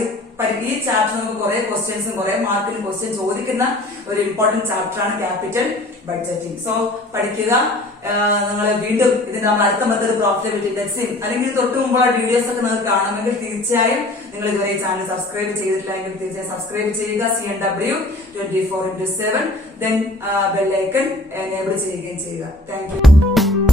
ഈ ചാപ്റ്റർ നമുക്ക് കുറെ ക്വസ്റ്റ്യൻസും കുറെ മാർക്കിന് ക്വസ്റ്റ്യൻ ചോദിക്കുന്ന ഒരു ഇമ്പോർട്ടന്റ് ചാപ്റ്റർ ആണ് ക്യാപിറ്റൽ ബഡ്ജറ്റിംഗ്. സോ പഠിക്കുക. നിങ്ങൾ വീണ്ടും ഇതിന്റെ നമ്മൾ അടുത്ത മെത്തേഡ് പ്രോഫിറ്റബിലിറ്റി ഇൻഡെക്സിംഗ് അല്ലെങ്കിൽ തൊട്ട് മുമ്പുള്ള വീഡിയോസ് ഒക്കെ നിങ്ങൾക്ക് കാണുമെങ്കിൽ തീർച്ചയായും നിങ്ങൾ ഇതുവരെ ഈ ചാനൽ സബ്സ്ക്രൈബ് ചെയ്തിട്ടില്ലെങ്കിൽ തീർച്ചയായും സബ്സ്ക്രൈബ് ചെയ്യുക. CNW 24/7 then bell icon enable ചെയ്യുകയും ചെയ്യുക. Thank you.